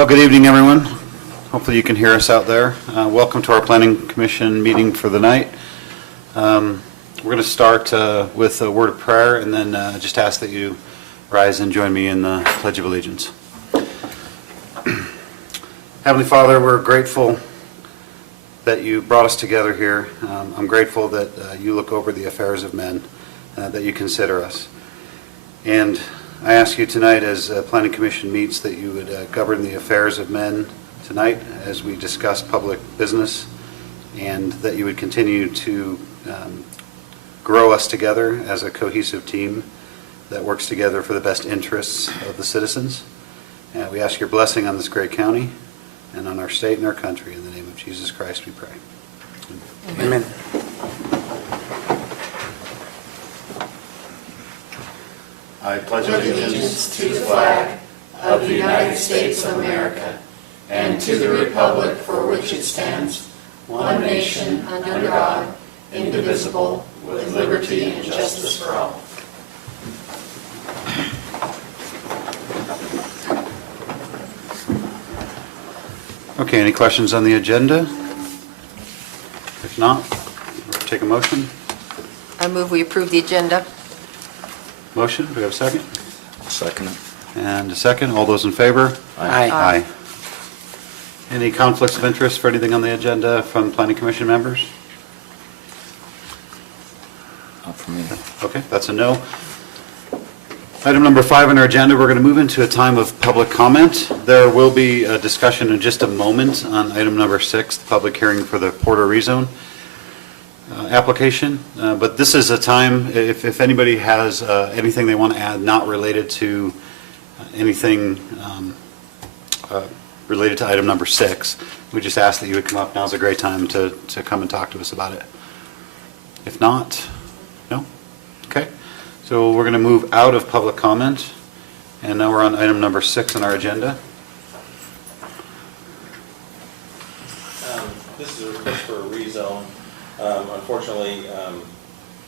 Well, good evening, everyone. Hopefully you can hear us out there. Welcome to our Planning Commission meeting for the night. We're going to start with a word of prayer and then just ask that you rise and join me in the Pledge of Allegiance. Heavenly Father, we're grateful that you brought us together here. I'm grateful that you look over the affairs of men, that you consider us. And I ask you tonight, as the Planning Commission meets, that you would govern the affairs of men tonight as we discuss public business, and that you would continue to grow us together as a cohesive team that works together for the best interests of the citizens. And we ask your blessing on this great county and on our state and our country. In the name of Jesus Christ we pray. Amen. I pledge allegiance to the flag of the United States of America and to the republic for which it stands, one nation, under God, indivisible, with liberty and justice for all. Okay, any questions on the agenda? If not, we'll take a motion. I move we approve the agenda. Motion, do we have a second? Second. And a second, all those in favor? Aye. Aye. Any conflicts of interest for anything on the agenda from Planning Commission members? Not for me. Okay, that's a no. Item number 5 on our agenda, we're going to move into a time of public comment. There will be a discussion in just a moment on item number 6, the public hearing for the Porter rezone application. But this is a time, if anybody has anything they want to add not related to anything related to item number 6, we just ask that you would come up. Now's a great time to come and talk to us about it. If not, no? Okay. So we're going to move out of public comment, and now we're on item number 6 on our agenda. This is a request for a rezone. Unfortunately,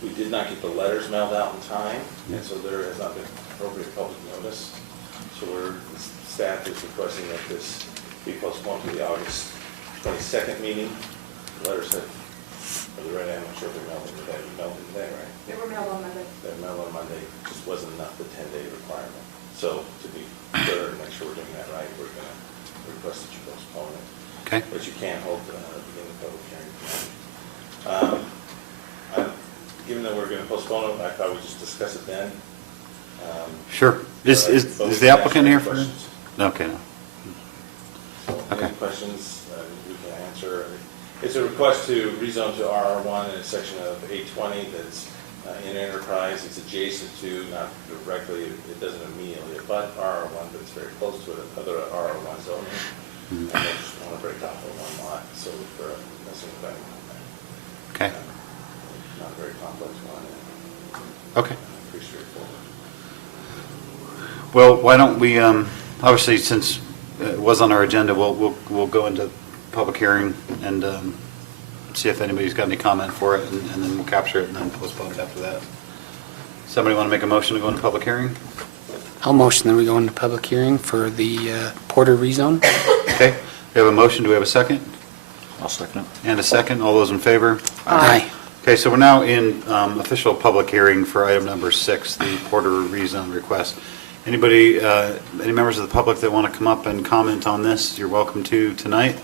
we did not get the letters mailed out in time, and so there has not been appropriate public notice. So the staff is requesting that this be postponed to the August 22nd meeting. The letters are they ready? I'm not sure if they're mailed in today. You mailed them today, right? They were mailed on Monday. They're mailed on Monday. Just wasn't enough the 10-day requirement. So to be clear and make sure we're doing that right, we're going to request that you postpone it. Okay. But you can't hold the beginning of the public hearing tonight. Given that we're going to postpone it, I thought we'd just discuss it then. Sure. Is the applicant here for? Questions? Okay. No. Okay. Any questions we can answer? It's a request to rezone to RR1 in a section of 820 that's in Enterprise. It's adjacent to, not directly, it doesn't immediately abut RR1, but it's very close to other RR1 zoning. And they just want to break off of one lot, so we're messing with that. Okay. Not a very complex one. Okay. Pretty straightforward. Well, why don't we, obviously, since it was on our agenda, we'll go into public hearing and see if anybody's got any comment for it, and then we'll capture it and then postpone it after that. Somebody want to make a motion to go into public hearing? I'll motion that we go into public hearing for the Porter rezone. Okay. We have a motion. Do we have a second? I'll second it. And a second. All those in favor? Aye. Okay, so we're now in official public hearing for item number 6, the Porter rezone request. Anybody, any members of the public that want to come up and comment on this, you're welcome to tonight.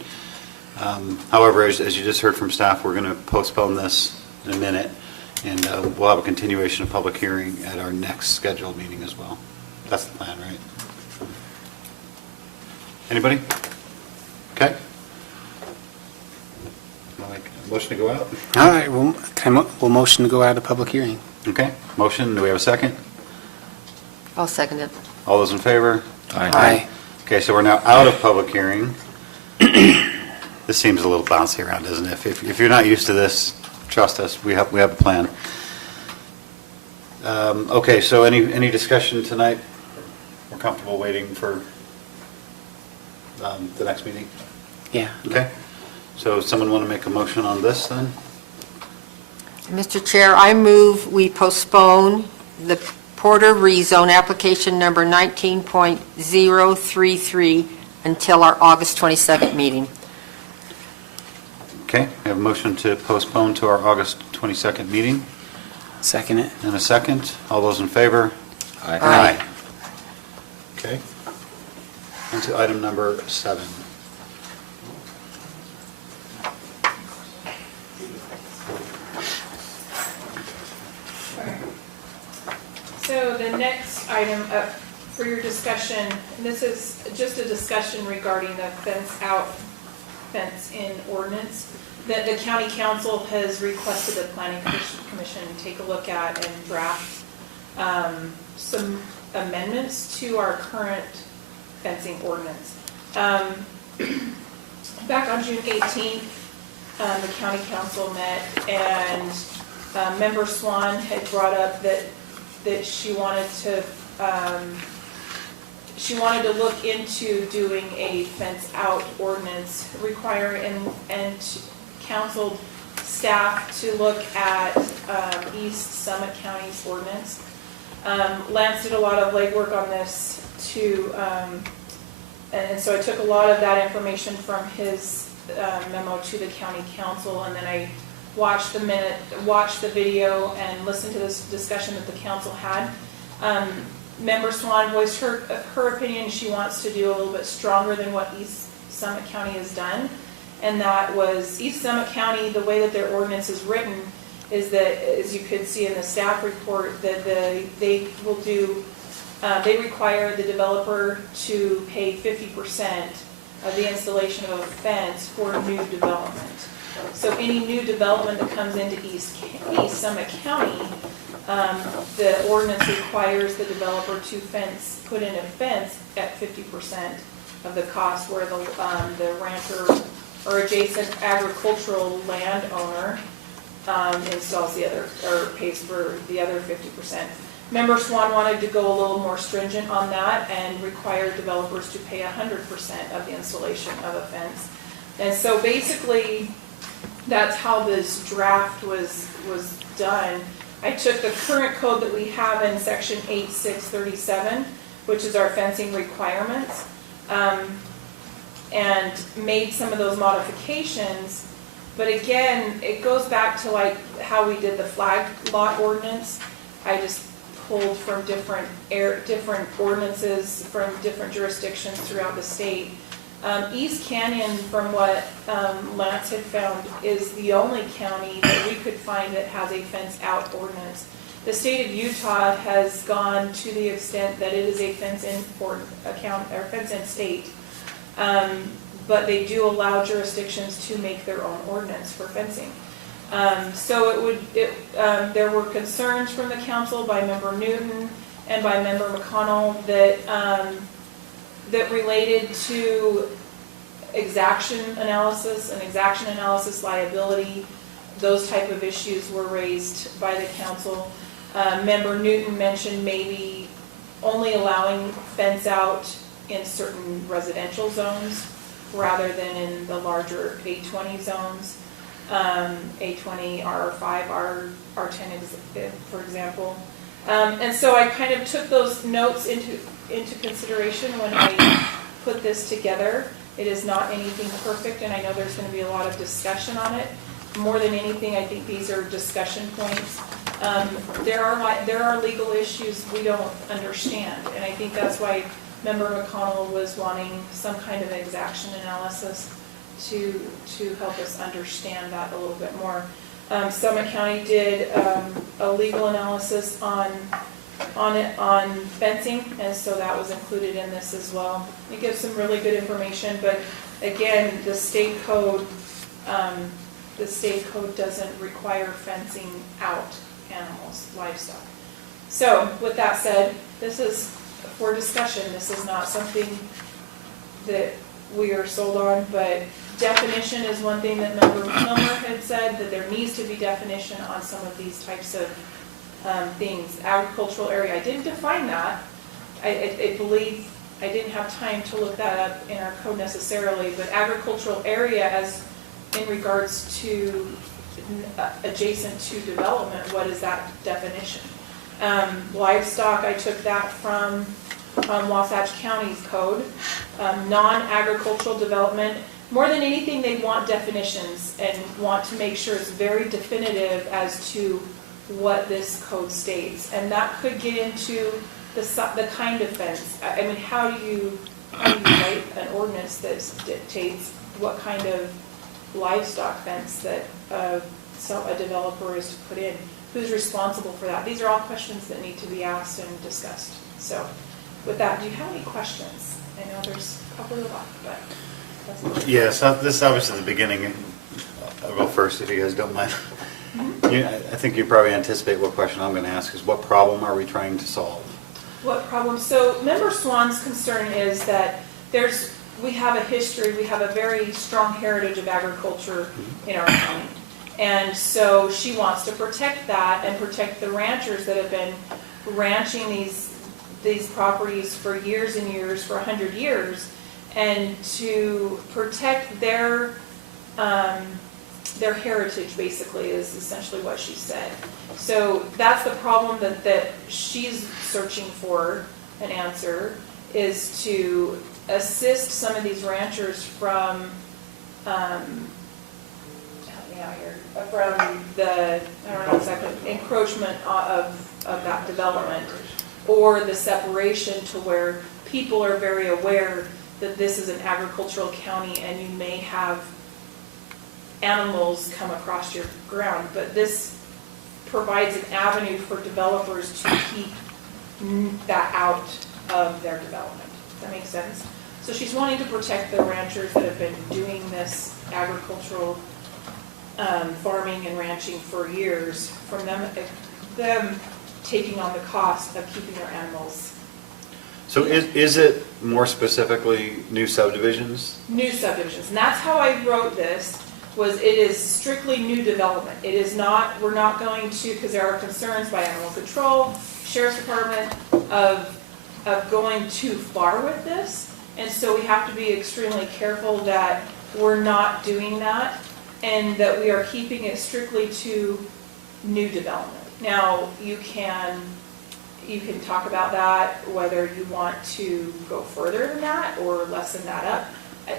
However, as you just heard from staff, we're going to postpone this in a minute, and we'll have a continuation of public hearing at our next scheduled meeting as well. That's the plan, right? Anybody? Okay. Motion to go out? All right, we'll motion to go out of public hearing. Okay. Motion. Do we have a second? I'll second it. All those in favor? Aye. Okay, so we're now out of public hearing. This seems a little bouncy around, doesn't it? If you're not used to this, trust us, we have a plan. Okay, so any discussion tonight? We're comfortable waiting for the next meeting? Yeah. Okay. So someone want to make a motion on this then? Mr. Chair, I move we postpone the Porter rezone application number 19.033 until our August 22nd meeting. Okay, we have a motion to postpone to our August 22nd meeting. Second it. And a second. All those in favor? Aye. Okay. On to item number 7. So the next item up for your discussion, and this is just a discussion regarding the fence in ordinance, that the county council has requested the planning commission take a look at and draft some amendments to our current fencing ordinance. Back on June 18th, the county council met, and Member Swan had brought up that she wanted to look into doing a fence out ordinance and counseled staff to look at East Summit County's ordinance. Lance did a lot of legwork on this too, and so I took a lot of that information from his memo to the county council, and then I watched the video and listened to this discussion that the council had. Member Swan voiced her opinion. She wants to do a little bit stronger than what East Summit County has done, and that was East Summit County, the way that their ordinance is written is that, as you could see in the staff report, that they require the developer to pay 50% of the installation of a fence for new development. So any new development that comes into East Summit County, the ordinance requires the developer to put in a fence at 50% of the cost, where the rancher or adjacent agricultural landowner installs the other, or pays for the other 50%. Member Swan wanted to go a little more stringent on that and require developers to pay 100% of the installation of a fence. And so basically, that's how this draft was done. I took the current code that we have in section 8637, which is our fencing requirements, and made some of those modifications. But again, it goes back to like how we did the flag lot ordinance. I just pulled from different ordinances from different jurisdictions throughout the state. East Canyon, from what Lance had found, is the only county that we could find that has a fence out ordinance. The state of Utah has gone to the extent that it is a fence in fence in state, but they do allow jurisdictions to make their own ordinance for fencing. So there were concerns from the council by Member Newton and by Member McConnell that related to exaction analysis liability. Those type of issues were raised by the council. Member Newton mentioned maybe only allowing fence out in certain residential zones rather than in the larger A20 zones. A20, R5, R10, for example. And so I kind of took those notes into consideration when I put this together. It is not anything perfect, and I know there's going to be a lot of discussion on it. More than anything, I think these are discussion points. There are legal issues we don't understand, and I think that's why Member McConnell was wanting some kind of exaction analysis to help us understand that a little bit more. Summit County did a legal analysis on fencing, and so that was included in this as well. It gives some really good information, but again, the state code doesn't require fencing out animals, livestock. So with that said, this is for discussion. This is not something that we are sold on, but definition is one thing that Member Kilmer had said, that there needs to be definition on some of these types of things. Agricultural area, I didn't define that. I believe I didn't have time to look that up in our code necessarily, but agricultural area as in regards to adjacent to development, what is that definition? Livestock, I took that from Wasatch County's code. Non-agricultural development, more than anything, they want definitions and want to make sure it's very definitive as to what this code states. And that could get into the kind of fence. I mean, how do you write an ordinance that dictates what kind of livestock fence that a developer is to put in? Who's responsible for that? These are all questions that need to be asked and discussed. So with that, do you have any questions? I know there's a couple left, but that's all. Yes, this is obviously the beginning. I'll go first if you guys don't mind. I think you probably anticipate what question I'm going to ask is what problem are we trying to solve? What problem? So Member Swan's concern is that we have a history, we have a very strong heritage of agriculture in our county. And so she wants to protect that and protect the ranchers that have been ranching these properties for years and years, for 100 years, and to protect their heritage, basically, is essentially what she said. So that's the problem that she's searching for an answer, is to assist some of these ranchers from, help me out here, from the, I don't know exactly, encroachment of that development, or the separation to where people are very aware that this is an agricultural county and you may have animals come across your ground, but this provides an avenue for developers to keep that out of their development. Does that make sense? So she's wanting to protect the ranchers that have been doing this agricultural farming and ranching for years from them taking on the cost of keeping their animals. So is it more specifically new subdivisions? New subdivisions, and that's how I wrote this, was it is strictly new development. It is not, we're not going to, because there are concerns by animal control, sheriff's department, of going too far with this. And so we have to be extremely careful that we're not doing that and that we are keeping it strictly to new development. Now, you can talk about that, whether you want to go further than that or lessen that up.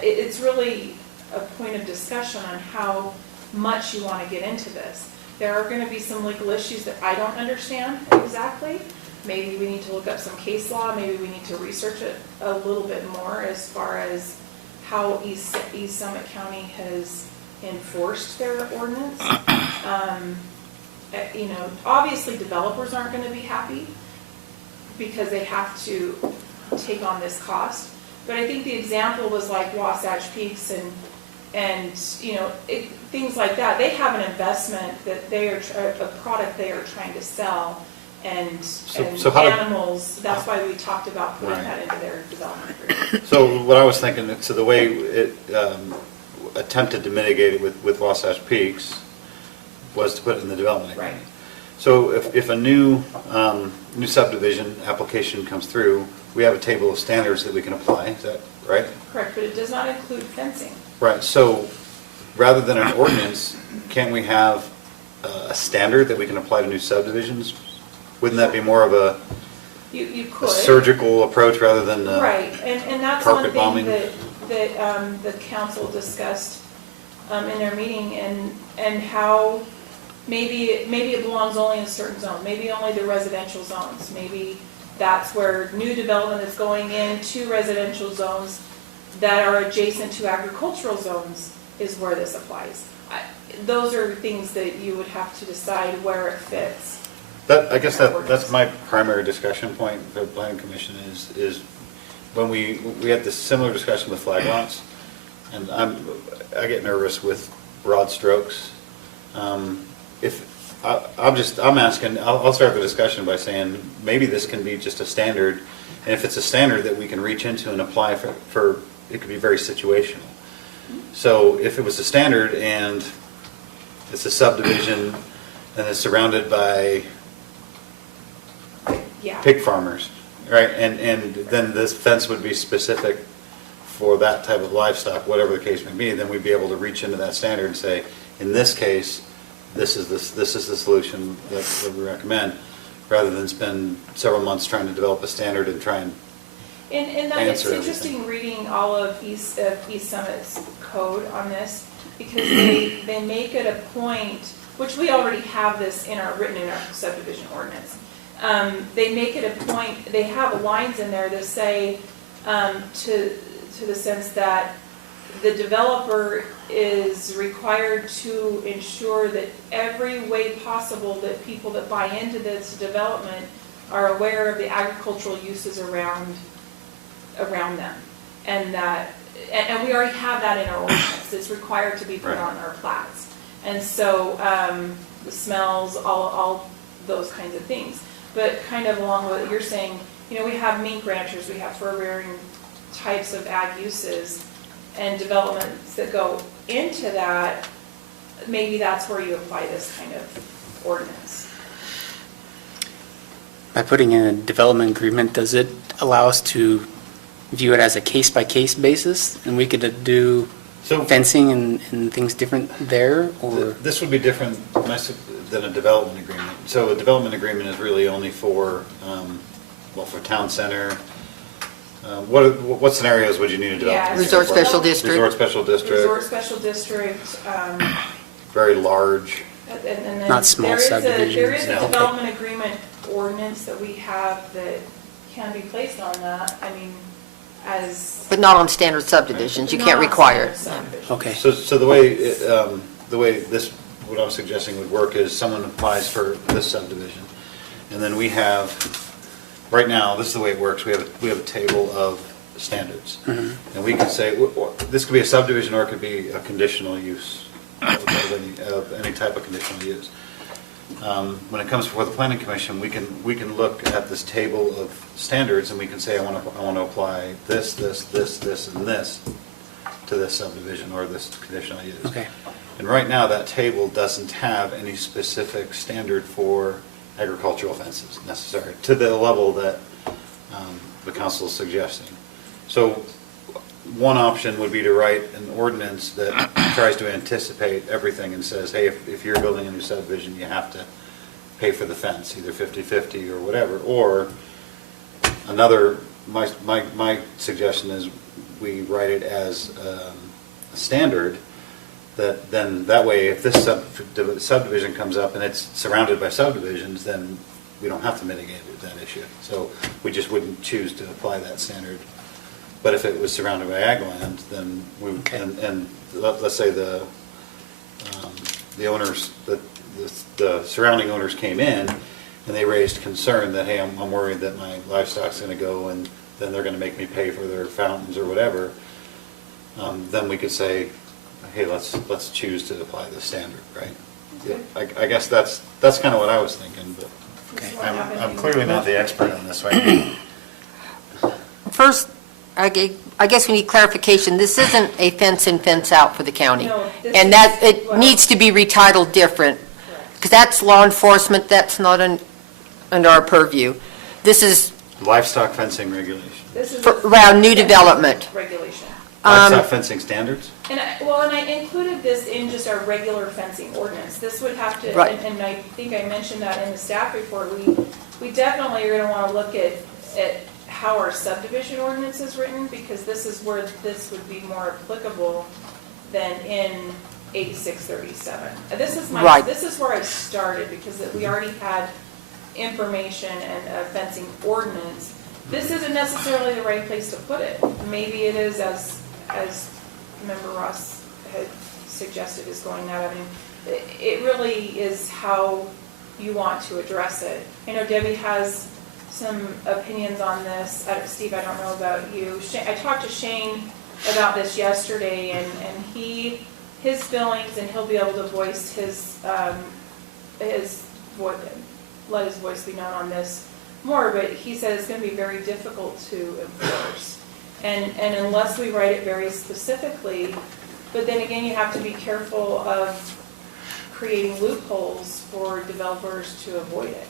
It's really a point of discussion on how much you want to get into this. There are going to be some legal issues that I don't understand exactly. Maybe we need to look up some case law. Maybe we need to research it a little bit more as far as how East Summit County has enforced their ordinance. Obviously developers aren't going to be happy because they have to take on this cost. But I think the example was like Wasatch Peaks and things like that. They have an investment that they are a product they are trying to sell, and So how animals. That's why we talked about putting that into their development agreement. So what I was thinking, so the way it attempted to mitigate it with Wasatch Peaks was to put it in the development agreement. Right. So if a new subdivision application comes through, we have a table of standards that we can apply, is that right? Correct, but it does not include fencing. Right, so rather than an ordinance, can't we have a standard that we can apply to new subdivisions? Wouldn't that be more of a You a could. surgical approach rather than Right, and that's one carpet thing bombing? that the council discussed in their meeting, and how maybe it belongs only in a certain zone, maybe only the residential zones. Maybe that's where new development is going into residential zones that are adjacent to agricultural zones is where this applies. Those are things that you would have to decide where it fits. I guess that's my primary discussion point for the planning commission is when we had this similar discussion with flag lots, and I get nervous with broad strokes. I'm asking, I'll start the discussion by saying maybe this can be just a standard, and if it's a standard that we can reach into and apply for it could be very situational. So if it was a standard and it's a subdivision and it's surrounded by Yeah. pig farmers, right? And then this fence would be specific for that type of livestock, whatever the case may be. Then we'd be able to reach into that standard and say, in this case, this is the solution that we recommend, rather than spend several months trying to develop a standard and try and And that it's answer interesting reading all of East Summit's code on this, because they make it a point, which we already have this written in our subdivision ordinance. They make it a point, they have lines in there that say, to the sense that the developer is required to ensure that every way possible that people that buy into this development are aware of the agricultural uses around them. And we already have that in our ordinance. It's required to be put on our plats. And so the smells, all those kinds of things. But kind of along with what you're saying, we have mink ranchers, we have fur-bearing types of ag uses and developments that go into that. Maybe that's where you apply this kind of ordinance. By putting in a development agreement, does it allow us to view it as a case-by-case basis? And we could do So- fencing and things different there, or? This would be different than a development agreement. So a development agreement is really only for, for town center. What scenarios would you need a development? agreement Resort for? special district. Resort special district. Resort special district, Very large. and then Not small there is subdivisions, a no. development agreement ordinance that we have that can be placed on that. I mean, as. But not on standard subdivisions, you not can't on require it. standard subdivision. Okay. So the way this, what I'm suggesting would work is someone applies for this subdivision, and then we have, right now, this is the way it works, we have a table of standards. And we can say, this could be a subdivision or it could be a conditional use, of any type of conditional use. When it comes before the planning commission, we can look at this table of standards and we can say, I want to apply this, and this to this subdivision or this conditional use. Okay. And right now, that table doesn't have any specific standard for agricultural fences necessary to the level that the council is suggesting. So one option would be to write an ordinance that tries to anticipate everything and says, hey, if you're building a new subdivision, you have to pay for the fence, either 50/50 or whatever. Or another, my suggestion is we write it as a standard that way, if this subdivision comes up and it's surrounded by subdivisions, then we don't have to mitigate that issue. So we just wouldn't choose to apply that standard. But if it was surrounded by ag land, then we, Okay. and let's say the owners, the surrounding owners came in and they raised concern that, hey, I'm worried that my livestock's going to go and then they're going to make me pay for their fountains or whatever, then we could say, hey, let's choose to apply the standard, right? Okay. I guess that's kind of what I was thinking, but This is what I'm happened. clearly not the expert on this right now. First, I guess we need clarification. This isn't a fence in, fence out for the county. No, this And is- that, it well- needs to be retitled different, Correct. because that's law enforcement, that's not under our purview. This is Livestock fencing regulation. This is for- a around new fence development. Regulation. Livestock fencing standards? And I included this in just our regular fencing ordinance. This would have to, Right. and I think I mentioned that in the staff report, we definitely are gonna wanna look at how our subdivision ordinance is written, because this is where this would be more applicable than in 8637. Right. This is where I started, because we already had information and a fencing ordinance. This isn't necessarily the right place to put it. Maybe it is, as Member Ross had suggested, is going that. I mean, it really is how you want to address it. I know Debbie has some opinions on this. Steve, I don't know about you. I talked to Shane about this yesterday, and his feelings, and he'll be able to voice his voice, let his voice be known on this more, but he says it's going to be very difficult to enforce. And unless we write it very specifically, but then again, you have to be careful of creating loopholes for developers to avoid it.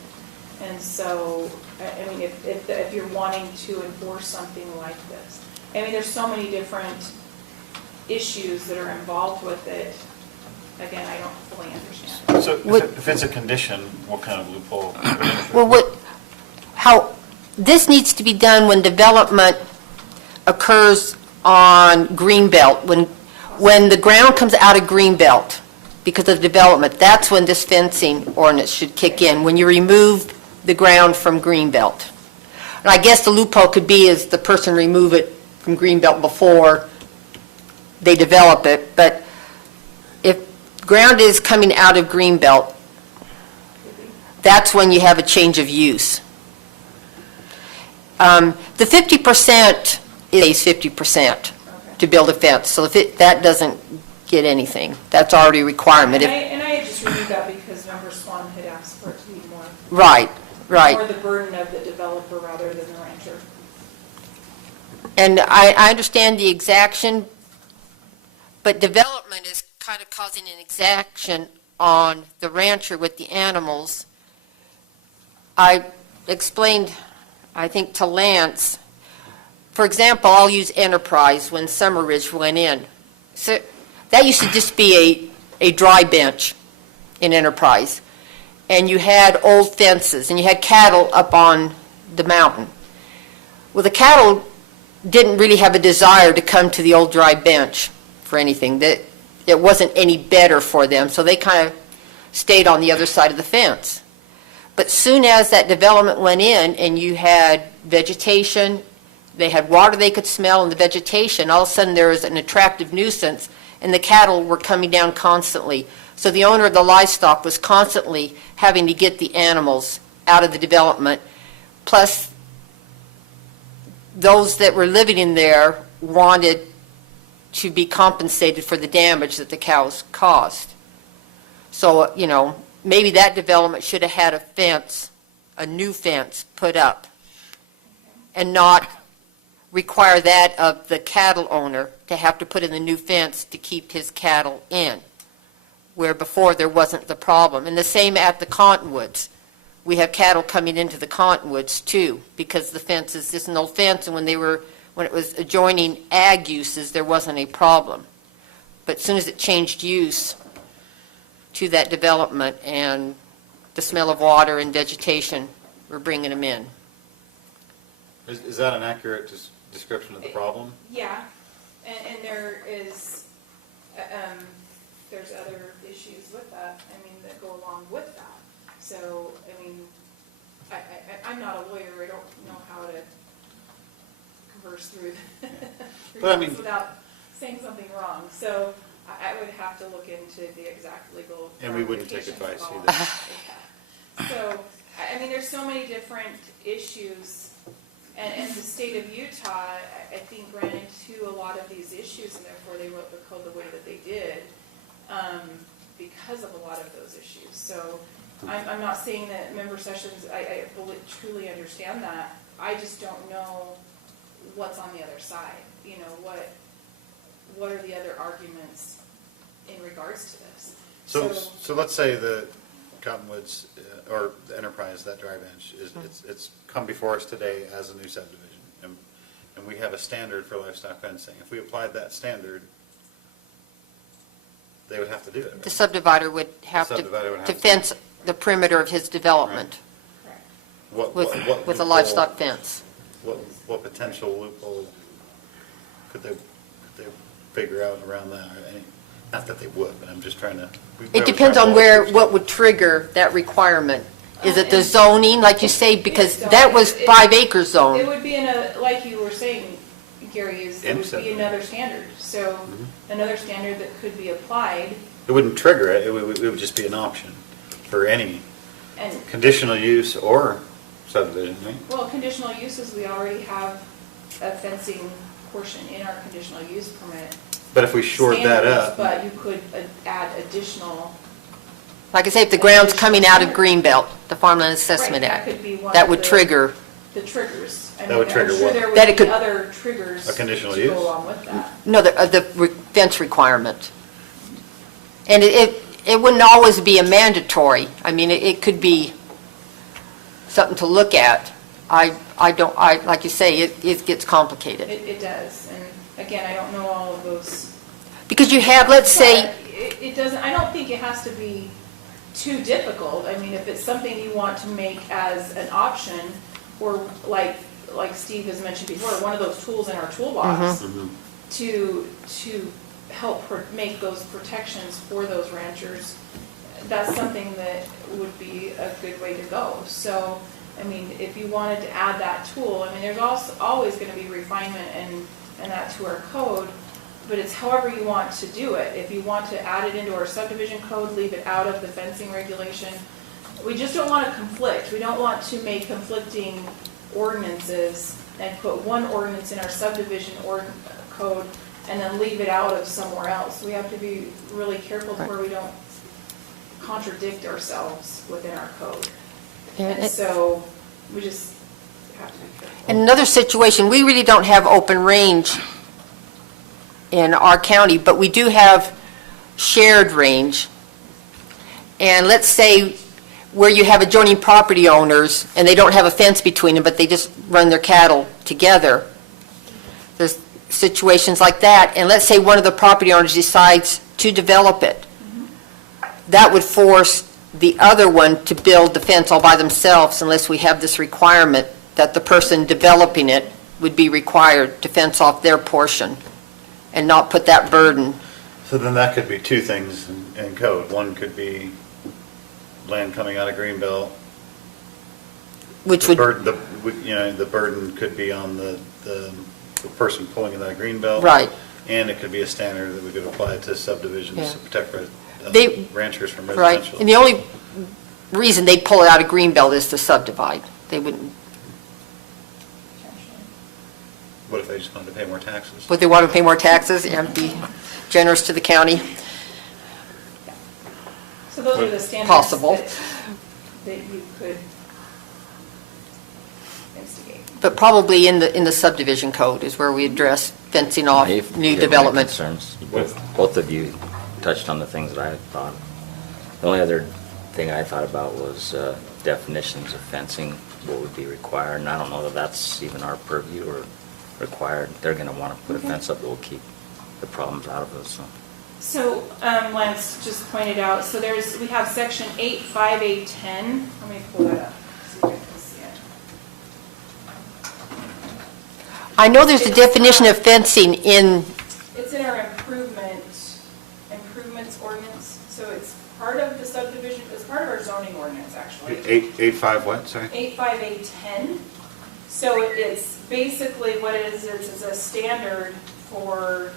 And so, I mean, if you're wanting to enforce something like this, I mean, there's so many different issues that are involved with it. Again, I don't fully understand. So if it's a condition, what kind of loophole? Well, how, this needs to be done when development occurs on Greenbelt, when the ground comes out of Greenbelt because of development, that's when this fencing ordinance should kick in, when you remove the ground from Greenbelt. And I guess the loophole could be is the person remove it from Greenbelt before they develop it, but if ground is coming out of Greenbelt, that's when you have a change of use. The 50% is 50% to build a fence, so if that doesn't get anything, that's already a requirement. And I had just reviewed that because Member Swan had asked for it to be more. Right. More the burden of the developer rather than the rancher. And I understand the exaction, but development is kind of causing an exaction on the rancher with the animals. I explained, I think, to Lance, for example, I'll use Enterprise when Summer Ridge went in. So that used to just be a dry bench in Enterprise. And you had old fences, and you had cattle up on the mountain. Well, the cattle didn't really have a desire to come to the old dry bench for anything. That it wasn't any better for them, so they kind of stayed on the other side of the fence. But soon as that development went in and you had vegetation, they had water they could smell and the vegetation, all of a sudden there was an attractive nuisance, and the cattle were coming down constantly. So the owner of the livestock was constantly having to get the animals out of the development. Plus, those that were living in there wanted to be compensated for the damage that the cows caused. So, maybe that development should have had a fence, a new fence put up, and not require that of the cattle owner to have to put in the new fence to keep his cattle in, where before there wasn't the problem. And the same at the Cottonwoods. We have cattle coming into the Cottonwoods too, because the fence is just an old fence, and when it was adjoining ag uses, there wasn't a problem. But as soon as it changed use to that development and the smell of water and vegetation, we're bringing them in. Is that an accurate description of the problem? Yeah, and there is, there's other issues with that, that go along with that. So, I'm not a lawyer, I don't know how to converse through But this without saying something wrong. So, I would have to look into the exact legal. And we wouldn't take ramifications advice of all either. that. So, there's so many different issues, and the state of Utah, I think, ran into a lot of these issues, and therefore they wrote the code the way that they did, because of a lot of those issues. So, I'm not saying that Member Sessions, I truly understand that. I just don't know what's on the other side. What are the other arguments in regards to this? So let's say the Cottonwoods, or the Enterprise, that dry bench, it's come before us today as a new subdivision. And we have a standard for livestock fencing. If we applied that standard, they would have to do it, right? The subdivider would have The subdivider would have to to. fence the perimeter of his development What with loophole- a livestock fence. What potential loophole could they figure out around that? Not that they would, but I'm just trying to. It depends on what would trigger that requirement. Is it the zoning, like you say, because that was 5 acre It zone? would be like you were saying, Gary, it would be another standard. So, another standard that could be applied. It wouldn't trigger it, it would just be an option for any And, conditional use or subdivision, right? well, conditional uses, we already have a fencing portion in our conditional use permit. But if we shored that standards, up, But you could add additional. Like I say, if the ground's coming out of Greenbelt, the Farmland Assessment Right, Act, that could be one that of would the- trigger. The triggers. That would trigger I'm sure what? there That would it be could- other triggers. A conditional to use? go along with that. No, the fence requirement. And it wouldn't always be a mandatory. It could be something to look at. Like you say, it gets complicated. It does, and again, I don't know all of those. Because you have, let's say, But it doesn't, I don't think it has to be too difficult. If it's something you want to make as an option, or like like Steve has mentioned before, one of those tools in our toolbox to help make those protections for those ranchers. That's something that would be a good way to go. So, I mean, if you wanted to add that tool, I mean, there's also always going to be refinement and that to our code, but it's however you want to do it. If you want to add it into our subdivision code, leave it out of the fencing regulation. We just don't want to conflict. We don't want to make conflicting ordinances and put one ordinance in our subdivision code and then leave it out of somewhere else. We have to be really careful where we don't contradict ourselves within our code. And so we just have to be careful. In another situation, we really don't have open range in our county, but we do have shared range. And let's say where you have adjoining property owners and they don't have a fence between them, but they just run their cattle together. There's situations like that. And let's say one of the property owners decides to develop it. That would force the other one to build the fence all by themselves unless we have this requirement that the person developing it would be required to fence off their portion and not put that burden. So then that could be two things in code. One could be land coming out of Greenbelt. Which would, The burden could be on the person pulling it out of Greenbelt. right. And it could be a standard that we could apply to subdivisions Yeah. to protect They- ranchers from Right. residential. And the only reason they'd pull it out of Greenbelt is to subdivide. They wouldn't, What if they just wanted to pay more taxes? would they want to pay more taxes and be generous to the county? So those are the standards Possible. that you could instigate. But probably in the subdivision code is where we address fencing off If new you have my development. concerns. Both of you touched on the things that I thought. The only other thing I thought about was definitions of fencing, what would be required, and I don't know that that's even our purview or required. They're going to want to put a fence up that will keep the problems out of us, so. So Lance just pointed out, so we have section 85810. Let me pull that up, see if I can see it. I know there's a definition of fencing in, It's in our improvements ordinance, so it's part of the subdivision, it's part of our zoning ordinance, actually. 8.5 what, sorry? 85810. So it's basically what it is it's a standard for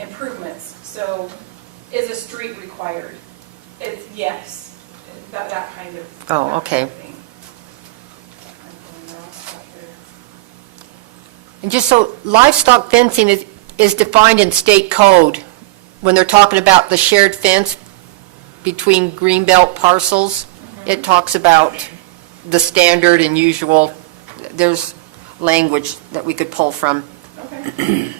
improvements. So is a street required? It's yes, that kind of. Oh, okay. thing. I'm pulling it off here. and just so livestock fencing is defined in state code when they're talking about the shared fence between greenbelt parcels. It talks about the standard and usual, there's language that we could pull from. Okay.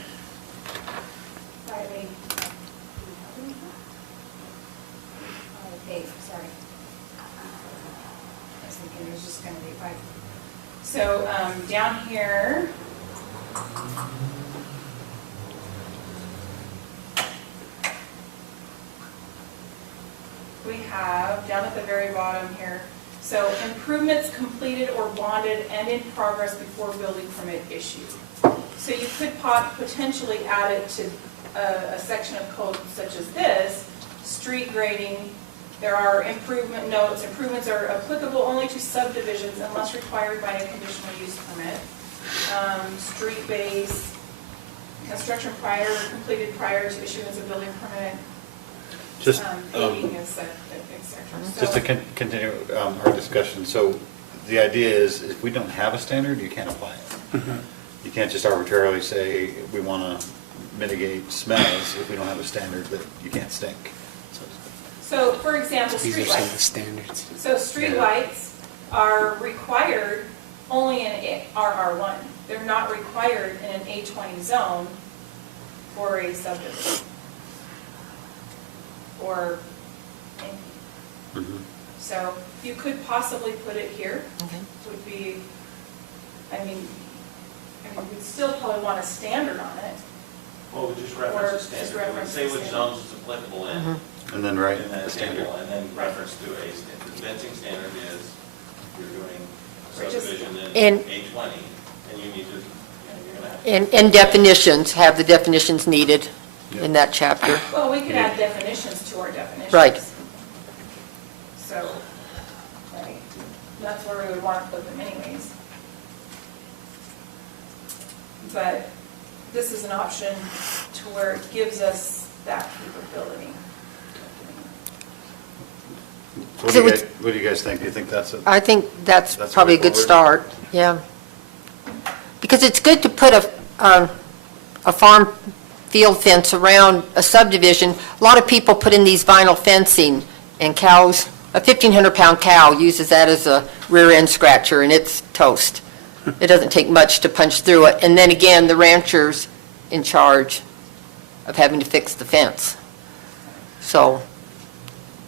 Sorry. I was thinking it was just going to be 5. So down here, we have, down at the very bottom here, so improvements completed or bonded and in progress before building permit issued. So you could potentially add it to a section of code such as this, street grading. There are improvement notes. Improvements are applicable only to subdivisions unless required by a conditional use permit. Street base, construction completed prior to issuance of building permit. Just, Paving, et cetera. Just to continue our discussion, so the idea is if we don't have a standard, you can't apply it. You can't just arbitrarily say we want to mitigate smells if we don't have a standard that you can't stink. So, for example, These are some of the streetlights. standards. So streetlights are required only in RR1. They're not required in an A20 zone for a subdivision. Or anything. So you could possibly put it here, Okay. would be, I mean, we'd still probably want a standard on it. Well, we just Or reference the just standard, reference say the which standard. zones it's applicable in, And then write in that the standard. table, and then reference to a, the fencing standard is, you're doing Or just- subdivision And- in A20, And you need to, you're gonna have to. And definitions, have the definitions needed in that chapter. Well, we could add definitions to our definitions. Right. So, right, that's where we would want to put them anyways. But this is an option to where it gives us that capability. What do you guys think? Do you think that's a? I think that's That's probably a way good forward. start, yeah. Because it's good to put a farm field fence around a subdivision. A lot of people put in these vinyl fencing, and cows, a 1,500-pound cow uses that as a rear end scratcher, and it's toast. It doesn't take much to punch through it. And then again, the rancher's in charge of having to fix the fence. So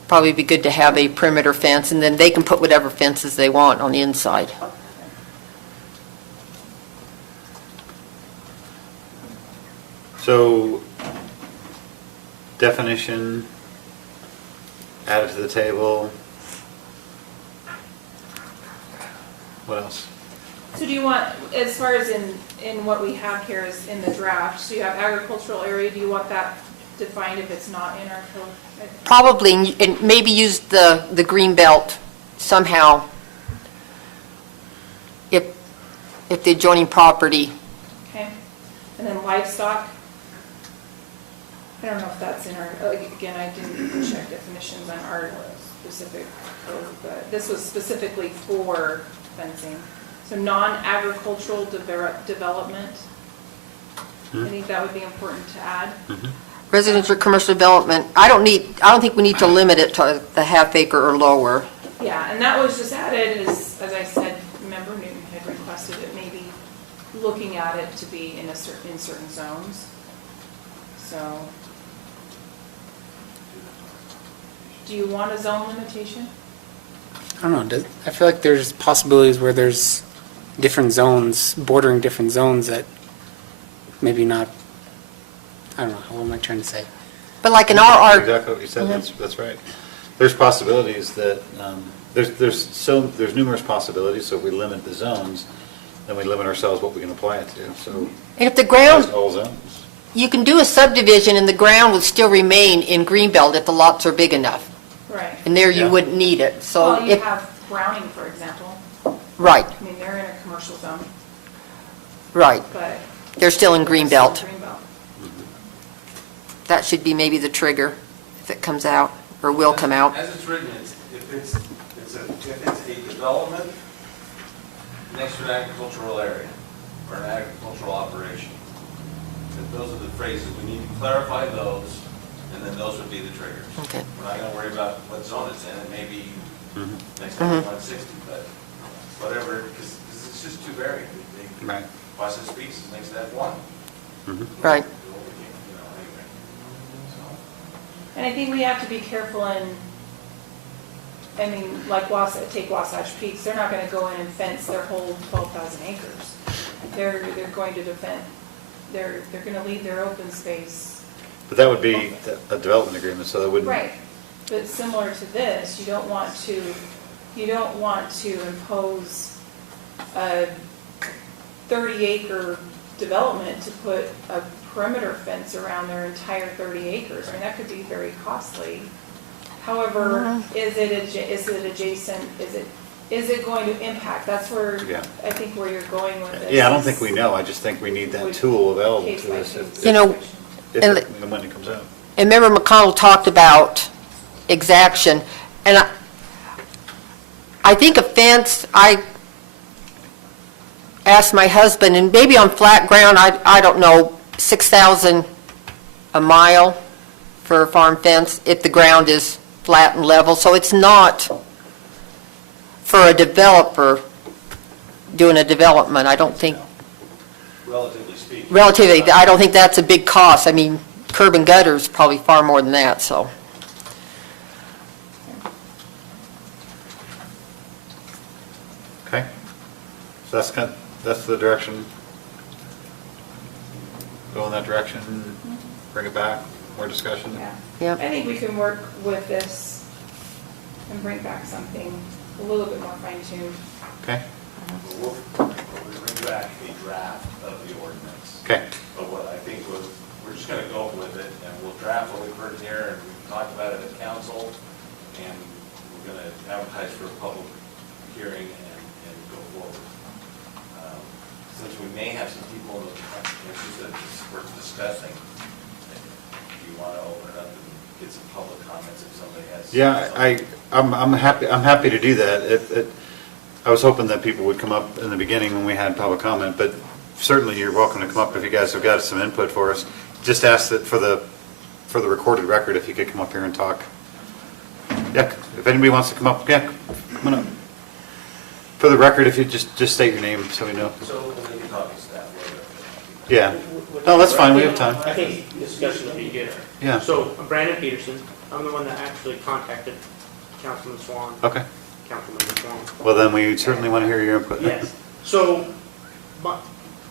probably be good to have a perimeter fence, and then they can put whatever fences they want on the inside. So, definition added to the table. What else? So do you want, as far as in what we have here is in the draft, so you have agricultural area, do you want that defined if it's not in our code? Probably, and maybe use the green belt somehow if the adjoining property, Okay, and then livestock? I don't know if that's in our, again, I didn't check definitions on our specific code, but this was specifically for fencing. So non-agricultural development, I think that would be important to add. residential or commercial development. I don't think we need to limit it to the half acre or lower. Yeah, and that was just added, as I said, Member Newton had requested it, maybe looking at it to be in certain zones. So, do you want a zone limitation? I don't know, I feel like there's possibilities where there's different zones, bordering different zones that maybe not, I don't know, what am I trying to say? But like in our, Exactly what you said, that's right. There's possibilities that, there's numerous possibilities, so if we limit the zones, then we limit ourselves what we can apply it to, so. and if the ground, All zones. you can do a subdivision and the ground would still remain in Greenbelt if the lots are big enough. Right. And there you Yeah. wouldn't need it, so Well, you if, have Browning, for example. right, I mean, they're in a commercial zone, right. but. They're still in Greenbelt. Greenbelt. That should be maybe the trigger if it comes out, or will come out. As it's written, if it's a development next to an agricultural area or an agricultural operation, that those are the phrases, we need to clarify those, and then those would be the triggers. Okay. We're not gonna worry about what zone it's in, it may be next to 160, but whatever, because it's just too varied. Right. Western Speaks is next to F1. Right. And I think we have to be careful in, I mean, like take Wasatch Peaks, they're not gonna go in and fence their whole 12,000 acres. They're going to defend, they're gonna leave their open space. But that would be a development agreement, so that wouldn't. Right, but similar to this, you don't want to impose a 30-acre development to put a perimeter fence around their entire 30 acres. I mean, that could be very costly. However, is it adjacent, is it going to impact? That's where, Yeah. I think where you're going with this. Yeah, I don't think we know, I just think we need that tool available Case to by us case You know, situation. and when it comes out. And remember McConnell talked about exaction, and I think a fence, I asked my husband, and maybe on flat ground, I don't know, 6,000 a mile for a farm fence if the ground is flat and level, so it's not for a developer doing a development, I don't think, Relatively speaking. relatively, I don't think that's a big cost. I mean, curb and gutter is probably far more than that, so. Okay? So that's the direction. Go in that direction, bring it back, more discussion. Yeah. Yep. I think we can work with this and bring back something a little bit more fine-tuned. Okay? We'll we're going to bring back a draft of the ordinance. Okay. But what I think was, we're just going to go with it, and we'll draft what we've heard here, and we've talked about it at council, and we're going to advertise for a public hearing and go forward. Since we may have some people in the issues that we're discussing, do you want to open it up and get some public comments if somebody has? Yeah, I'm happy to do that. I was hoping that people would come up in the beginning when we had public comment, but certainly you're welcome to come up if you guys have got some input for us. Just ask that for the recorded record, if you could come up here and talk. Yeah, if anybody wants to come up, yeah, come on up. For the record, if you just state your name so we know. So we'll maybe talk to staff later. Yeah. No, that's fine, we have time. I think discussion would be good. Yeah. So Brandon Peterson, I'm the one that actually contacted Councilman Swan, Okay. Councilmember Swan. Well, then we certainly want to hear your input. Yes. So,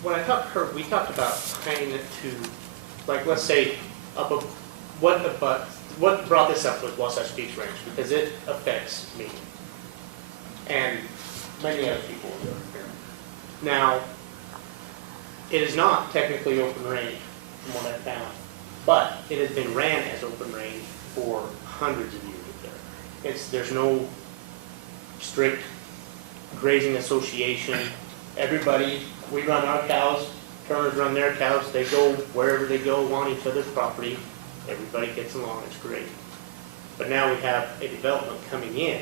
when I talked to her, we talked about tying it to, like, let's say, what brought this up was Wasatch Beach Ranch, because it affects me. And many other people here. Now, it is not technically open range from what I found, but it has been ran as open range for hundreds of years there. There's no strict grazing association. Everybody, we run our cows, Turners run their cows, they go wherever they go on each other's property. Everybody gets along, it's great. But now we have a development coming in,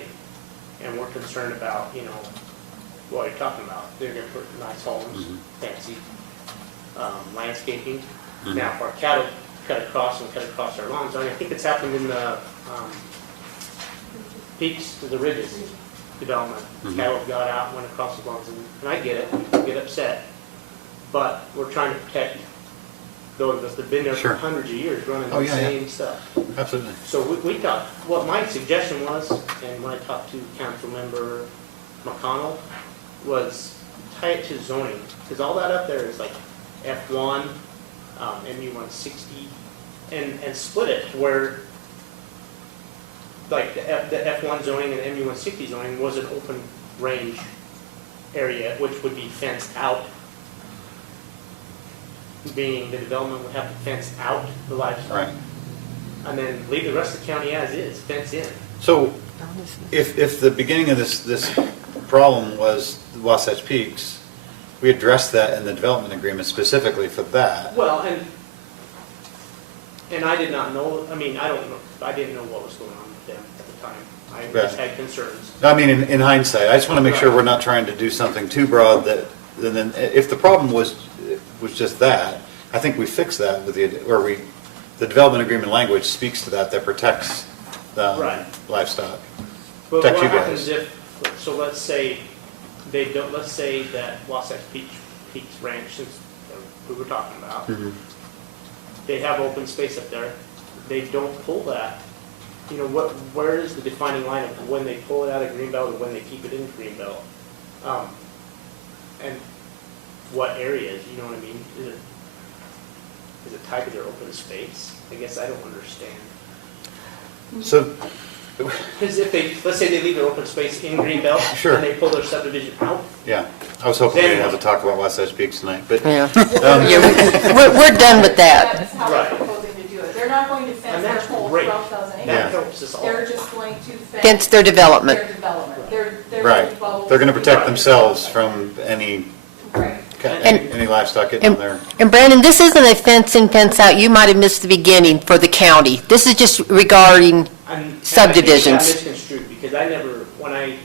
and we're concerned about, what you're talking about. They're gonna put nice homes, fancy landscaping. Now, if our cattle cut across our lawns, I think it's happened in the peaks to the ridges development. Cattle got out, went across the lawns, and I get it, people get upset. But we're trying to protect those that have been there Sure. for hundreds of years running Oh, the yeah, yeah. same stuff. Absolutely. So we talked, what my suggestion was, and when I talked to Councilmember McConnell, was tie it to zoning, because all that up there is like F1, MU 160, and split it where, like the F1 zoning and MU 160 zoning was an open range area, which would be fenced out, being the development would have to fence out the livestock. Right. And then leave the rest of the county as is, fence in. So if the beginning of this problem was Wasatch Peaks, we addressed that in the development agreement specifically for that. Well, and I did not know, I didn't know what was going on with them at the time. I just had concerns. I mean, in hindsight, I just want to make sure we're not trying to do something too broad that, and then, if the problem was just that, I think we fixed that with the development agreement language speaks to that protects Right. livestock. But Protect what you guys. happens if, so let's say let's say that Wasatch Peaks Ranch, since we were talking about, they have open space up there, they don't pull that. Where is the defining line of when they pull it out of Greenbelt and when they keep it in Greenbelt? And what areas, you know what I mean? Is it tied to their open space? I guess I don't understand. So, Because let's say they leave their open space in Greenbelt, Sure. and they pull their subdivision out, yeah, I was hoping we didn't have to talk about Wasatch Peaks tonight, but Yeah. We're done with that. That's how Right. they're proposing to do it. They're not going to fence And their that's whole great. 12,000 acres. that helps us all. They're just going to Fence their development. Their development. They're right, bubbles. they're going to protect themselves from any Right. livestock getting on And there. and Brandon, this isn't a fence in, fence out. You might have missed the beginning for the county. This is just regarding And subdivisions. I think it got misconstrued, because when I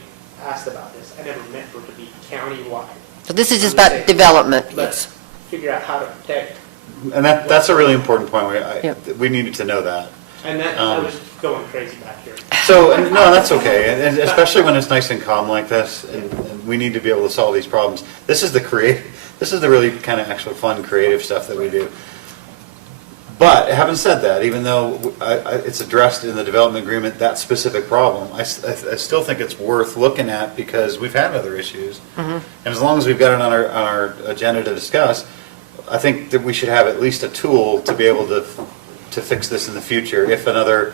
asked about this, I never meant for it to be countywide. So this is just about development. Let's figure out how to protect, And that's a really important point. Yeah. We needed to know that. and I was going crazy back here. So, no, that's okay, and especially when it's nice and calm like this, and we need to be able to solve these problems. This is the really kind of actual fun, creative stuff that we do. But having said that, even though it's addressed in the development agreement, that specific problem, I still think it's worth looking at because we've had other issues. And as long as we've got it on our agenda to discuss, I think that we should have at least a tool to be able to fix this in the future if another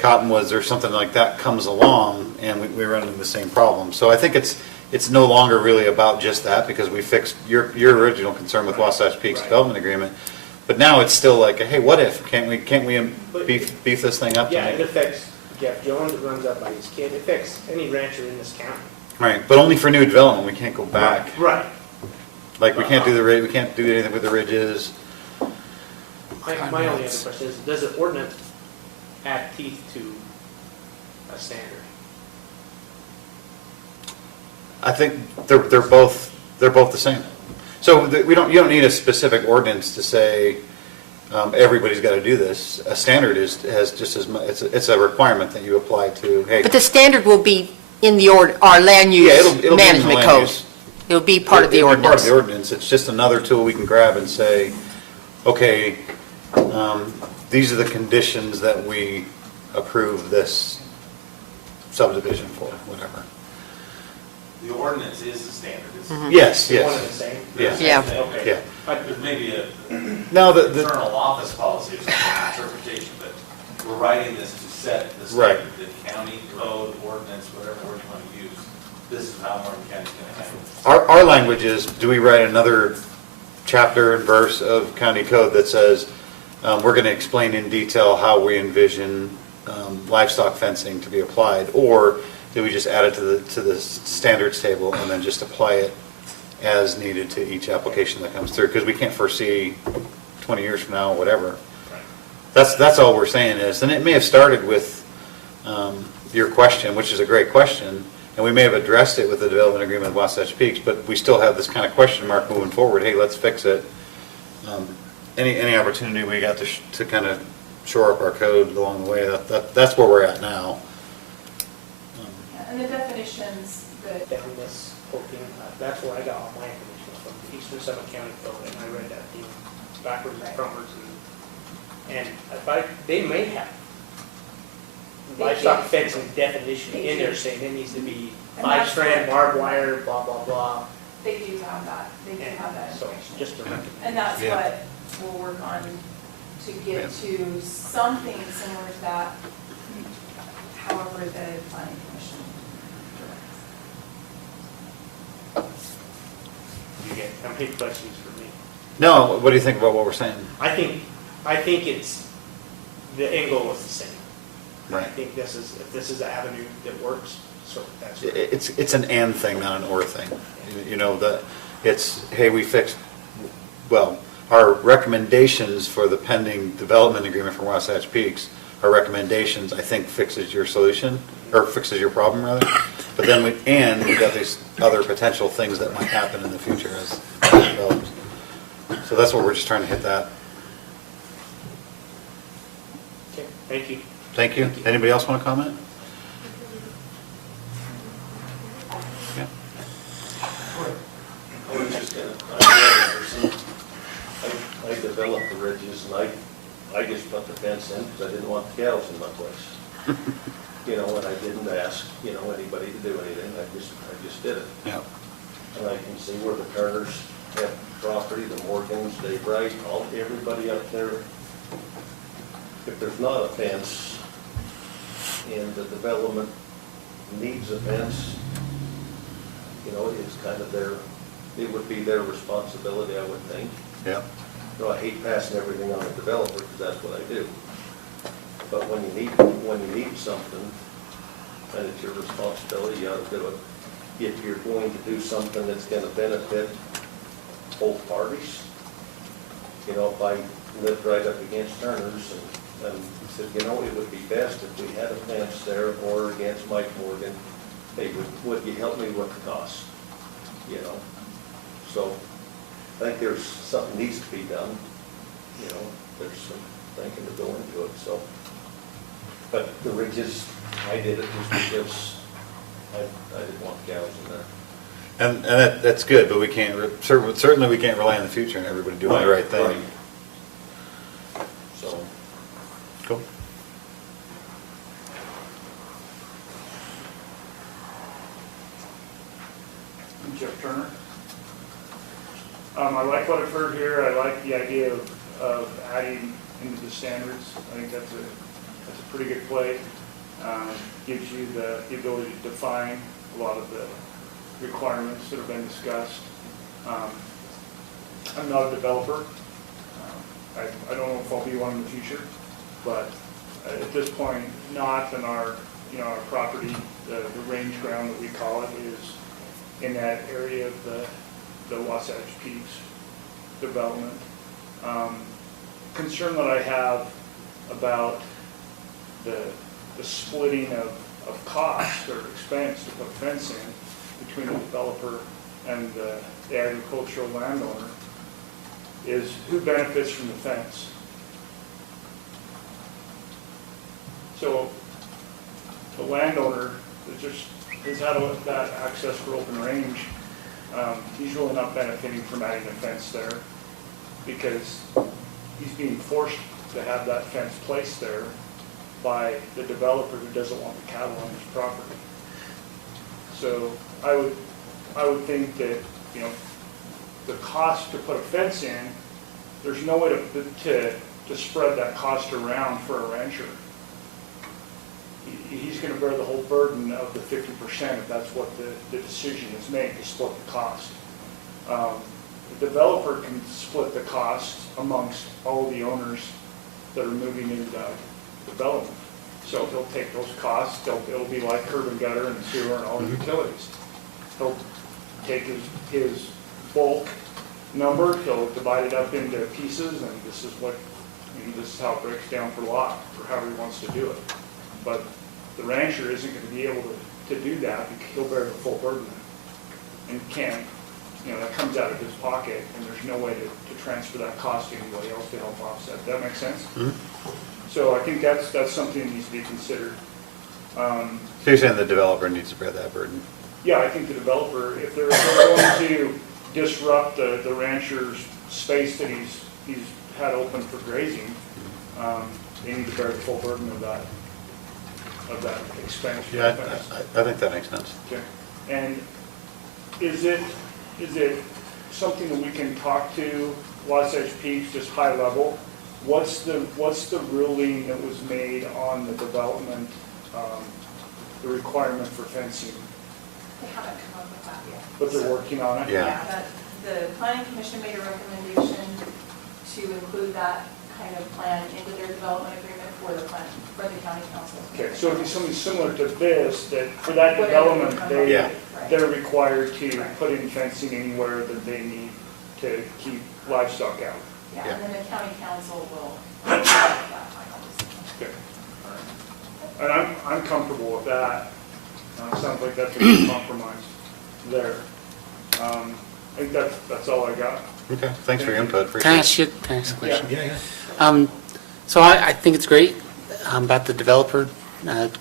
Cottonwoods or something like that comes along and we run into the same problem. So I think it's it's no longer really about just that, because we fixed your original concern with Wasatch Peaks Right. Development Agreement. But now it's still like, hey, what if? Can't we But- beef this thing up? to Yeah, make it affects Jeff Jones, it runs up by his kid, it affects any rancher in this county. Right, but only for new development, we can't go back. Right. Like, we can't do we can't do anything with the ridges. My only other question is, does the ordinance add teeth to a standard? I think they're both the same. So you don't need a specific ordinance to say everybody's got to do this. A standard has just as much, it's a requirement that you apply to, hey. But the standard will be in our land Yeah, use it'll be in the management land code. use. It'll be part of the It'll be part of ordinance. the ordinance. It's just another tool we can grab and say, okay, these are the conditions that we approve this subdivision for, whatever. The ordinance is the standard. It's Yes, One and the yes. same? Yeah. Yeah. Okay. Yeah. There's maybe a No, the, internal office policy or something, interpretation, but we're writing this to set the Right. standard, the county code, ordinance, whatever word you want to use. This is how Martin County's going to handle it. our language is, do we write another chapter and verse of county code that says, we're going to explain in detail how we envision livestock fencing to be applied? Or do we just add it to the standards table and then just apply it as needed to each application that comes through? Because we can't foresee 20 years from now, whatever. That's all we're saying is, and it may have started with your question, which is a great question, and we may have addressed it with the development agreement with Wasatch Peaks, but we still have this kind of question mark moving forward. Hey, let's fix it. Any opportunity we got to kind of shore up our code along the way, that's where we're at now. And the definitions that, Down this whole thing, that's where I got all my information from, the Eastern Summit County Code, and I read that thing backwards and frontwards. And they may have livestock fencing definition in there saying it needs to be And that's 5-strand what- barbed wire, blah, blah, blah. they do have that, they do And have that so, information. just to recommend. And that's Yeah. what we'll work on to get to something similar to that, however the planning commission directs. You get, how many questions for me? No, what do you think about what we're saying? I think it's, the end goal is the same. I Right. think if this is the avenue that works, so that's. It's an and thing, not an or thing. You know, it's, hey, we fixed, well, our recommendations for the pending development agreement for Wasatch Peaks, our recommendations, I think, fixes your solution, or fixes your problem, rather. But then we got these other potential things that might happen in the future as it develops. So that's what we're just trying to hit that. Okay, thank you. Thank you. Anybody else want to comment? Yeah. I was just gonna, I developed the ridges and I just put the fence in because I didn't want the cows in my place. You know, and I didn't ask, anybody to do anything, I just did it. Yeah. And I can see where the Turners have property, the Morgans, Dave Wright, everybody up there. If there's not a fence and the development needs a fence, it's kind of it would be their responsibility, I would think. Yeah. I hate passing everything on the developer because that's what I do. But when you need something, and it's your responsibility, you ought to do it. If you're going to do something that's going to benefit both parties, if I lived right up against Turner's and said, it would be best if we had a fence there or against Mike Morgan, hey, would you help me with the cost? So I think there's something needs to be done. There's some thinking to go into it, so. But the ridges, I did it just because I didn't want cows in there. And that's good, but we can't, certainly we can't rely on the future and everybody doing the right thing. Right. So. Cool. I'm Jeff Turner. I like what I've heard here. I like the idea of adding into the standards. I think that's a pretty good play. Gives you the ability to define a lot of requirements that have been discussed. I'm not a developer. I don't know if I'll be one in the future, but at this point, not in our, our property, the range ground that we call it is in that area of the Wasatch Peaks development. Concern that I have about the splitting of cost or expense to put fence in between the developer and the agricultural landowner is who benefits from the fence. So the landowner that just has had that access for open range, he's really not benefiting from adding a fence there because he's being forced to have that fence placed there by the developer who doesn't want the cattle on his property. So I would think that, the cost to put a fence in, there's no way to spread that cost around for a rancher. He's going to bear the whole burden of the 50% if that's what the decision is made to split the cost. The developer can split the cost amongst all the owners that are moving into that development. So he'll take those costs, it'll be like curb and gutter and sewer and all the utilities. He'll take his bulk number, he'll divide it up into pieces, and this is how it breaks down per lot, or however he wants to do it. But the rancher isn't going to be able to do that because he'll bear the full burden and can't, that comes out of his pocket, and there's no way to transfer that cost to anybody else to help offset. Does that make sense? Mm-hmm. So I think that's something that needs to be considered. So you're saying the developer needs to bear that burden? Yeah, I think the developer, if they're going to disrupt the rancher's space that he's had open for grazing, they need to bear the full burden of that expense. Yeah, I think that makes sense. Okay. And is it something that we can talk to Wasatch Peaks, just high level? What's the ruling that was made on the development, the requirement for fencing? They haven't come up with that yet. But they're working on it? Yeah. The planning commission made a recommendation to include that kind of plan into their development agreement for the county council. Okay, so it'd be something similar to this, that for that Whatever development, comes up. Yeah. they're required to put in fencing anywhere that they need to keep livestock out. Yeah, Yeah. and then the county council will make that final decision. Okay. And I'm comfortable with that. Sounds like that's a good compromise there. I think that's all I got. Okay, thanks for your input. Can I Appreciate it. ask a question? Yeah. So I think it's great about the developer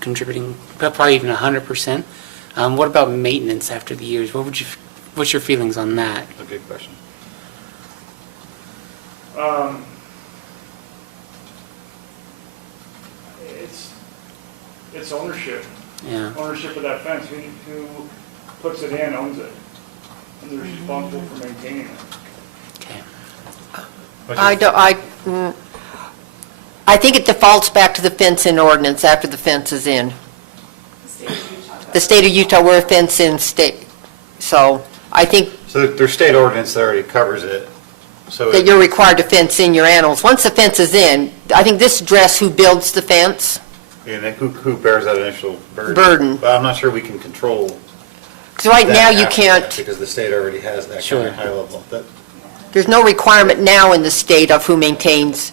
contributing, probably even 100%. What about maintenance after the years? What's your feelings on that? A good question. It's ownership. Yeah. Ownership of that fence. Who puts it in owns it. And they're responsible for maintaining it. Okay. I think it defaults back to the fence-in ordinance after the fence is in. The state of Utah, we're a fence-in state. So I think So there's state ordinance that already covers it. So that you're required to fence in your animals. Once the fence is in, I think this address who builds the fence. and then who bears that initial burden? Burden. But I'm not sure we can control Because right that now you after can't, that, because the state already has that kind Sure. of high level. there's no requirement now in the state of who maintains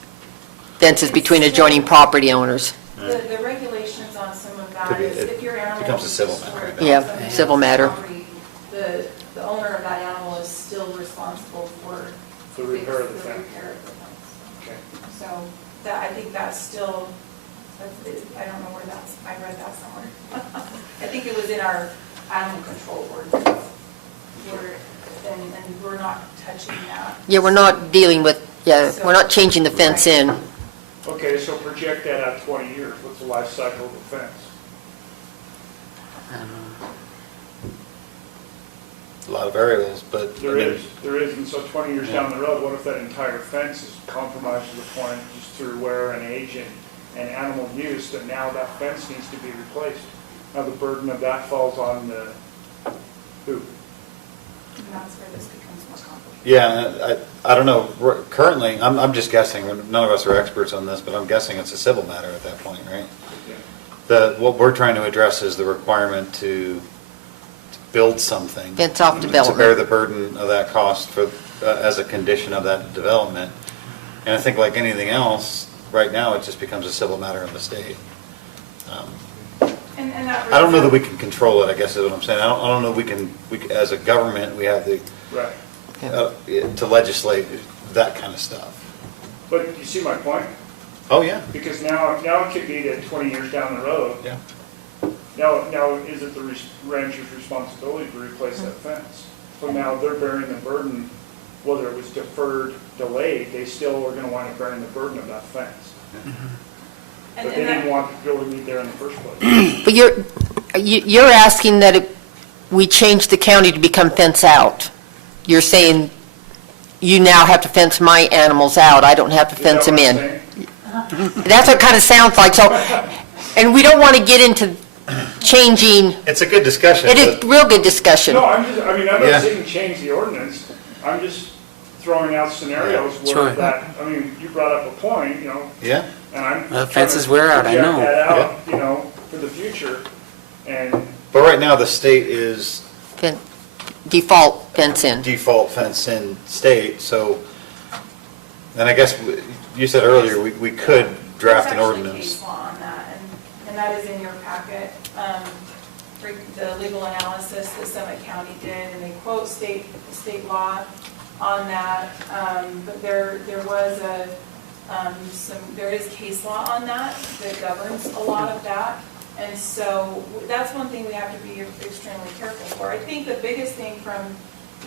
fences between adjoining property owners. The regulations on some of that Could be- is it if your animal. becomes a civil is matter, destroyed Yeah, on somebody civil else's matter. property, The owner of that animal is still responsible for. The repair of the the fence. repair of the fence. Okay. So that, I think that's still, I don't know where that's, I read that somewhere. I think it was in our animal control ordinance. And we're not touching that. Yeah, we're not dealing with, we're not changing the fence in. Okay, so project that out 20 years. What's the life cycle of the fence? A lot of variables, but. There is, and so 20 years down the road, what if that entire fence is compromised to the point just through wear and age and animal use, that now that fence needs to be replaced? Now the burden of that falls on who? that's where this becomes more complicated. Yeah, I don't know, currently, I'm just guessing, none of us are experts on this, but I'm guessing it's a civil matter at that point, right? What we're trying to address is the requirement to build something. Fence off To bear development. the burden of that cost for, as a condition of that development. And I think like anything else, right now, it just becomes a civil matter of the state. And that I don't know that we brings can control it, I guess is what I'm saying. I don't know we can, as a government, we have the, Right. to legislate that kind of stuff. But you see my point? Oh, yeah. Because now it could be that 20 years down the road, Yeah. now is it the rancher's responsibility to replace that fence? So now they're bearing the burden, whether it was deferred, delayed, they still are going to wind up bearing the burden of that fence. And But they that- didn't want the building to be there in the first place. But you're asking that we change the county to become fence out. You're saying you now have to fence my animals out, I don't have to Is that fence them what I'm in. saying? That's what it kind of sounds like, so, and we don't want to get into changing, It's a good discussion. it is but- real good discussion. No, I'm not Yeah. saying change the ordinance. I'm just throwing out scenarios Sure. where that, you brought up a point, Yeah, and I'm. Well, fences wear out, I project know. that out, for the future, and but right now, the state is Fen- Default fence in. default fence in state, so, and I guess you said earlier, we could draft an There's actually ordinance. case law on that, and that is in your packet. The legal analysis that Summit County did, and they quote state law on that. But there was there is case law on that governs a lot of that. And so that's one thing we have to be extremely careful for. I think the biggest thing from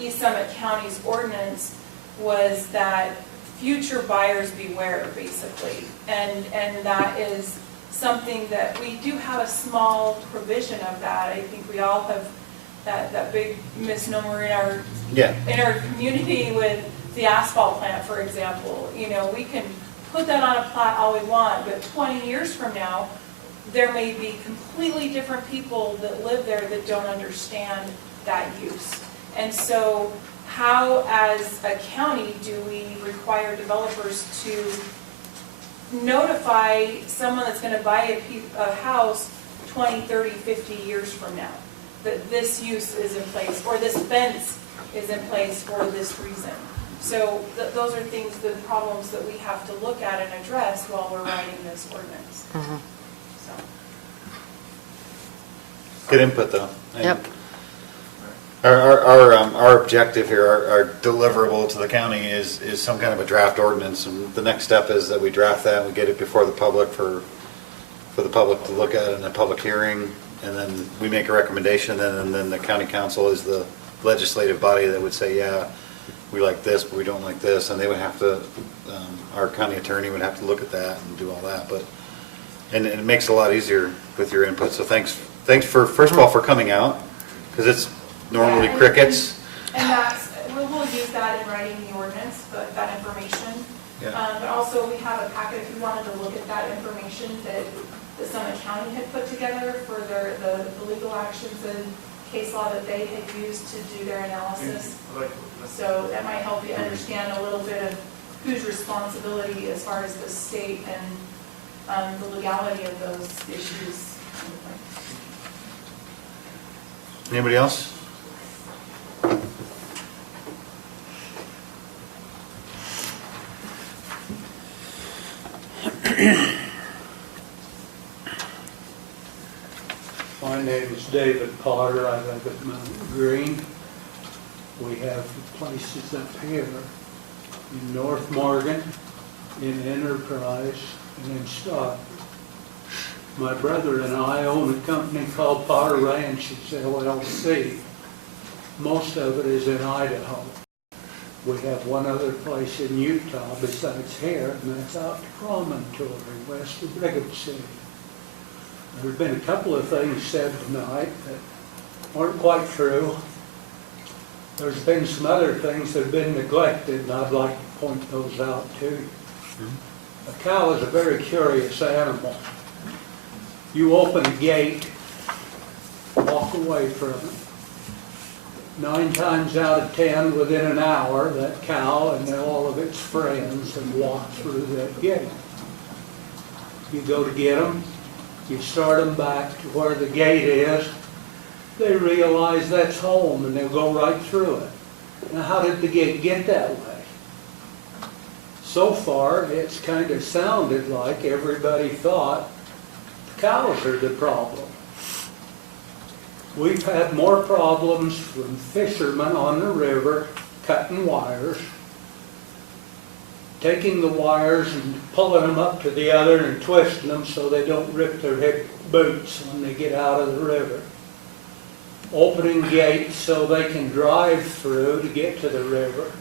East Summit County's ordinance was that future buyers beware, basically. And that is something that we do have a small provision of that. I think we all have that big misnomer Yeah, in our community with the asphalt plant, for example. We can put that on a plat all we want, but 20 years from now, there may be completely different people that live there that don't understand that use. And so how, as a county, do we require developers to notify someone that's going to buy a house 20, 30, 50 years from now that this use is in place, or this fence is in place for this reason? So those are things, the problems that we have to look at and address while we're writing this ordinance. So. good input, though. And Yep. Our objective here, our deliverable to the county is some kind of a draft ordinance, and the next step is that we draft that, we get it before the public for the public to look at in a public hearing, and then we make a recommendation, and then the county council is the legislative body that would say, yeah, we like this, but we don't like this, and they would have to, our county attorney would have to look at that and do all that, but, and it makes it a lot easier with your input, so thanks for, first of all, for coming out, because it's normally Yeah, crickets. And we'll use that in writing the ordinance, but that information. Yeah. But also, we have a packet, if you wanted to look at that information that Summit County had put together for the legal actions and case law that they had used to do their analysis. So that might help you understand a little bit of whose responsibility as far as the state and the legality of those issues. Anybody else? My name is David Potter. I live at Mountain Green. We have places up here in North Morgan, in Enterprise, and in Stockton. My brother and I own a company called Potter Ranches LLC. Most of it is in Idaho. We have one other place in Utah besides here, and that's out to Promontory, west of Brigham City. There's been a couple of things said tonight that weren't quite true. There's been some other things that have been neglected, and I'd like to point those out to you. A cow is a very curious animal. You open a gate, walk away from it. 9 times out of 10, within an hour, that cow and then all of its friends have walked through that gate. You go to get them, you start them back to where the gate is, they realize that's home and they'll go right through it. Now, how did the gate get that way? So far, it's kind of sounded like everybody thought the cows are the problem. We've had more problems from fishermen on the river cutting wires, taking the wires and pulling them up to the other and twisting them so they don't rip their hip boots when they get out of the river. Opening gates so they can drive through to get to the river.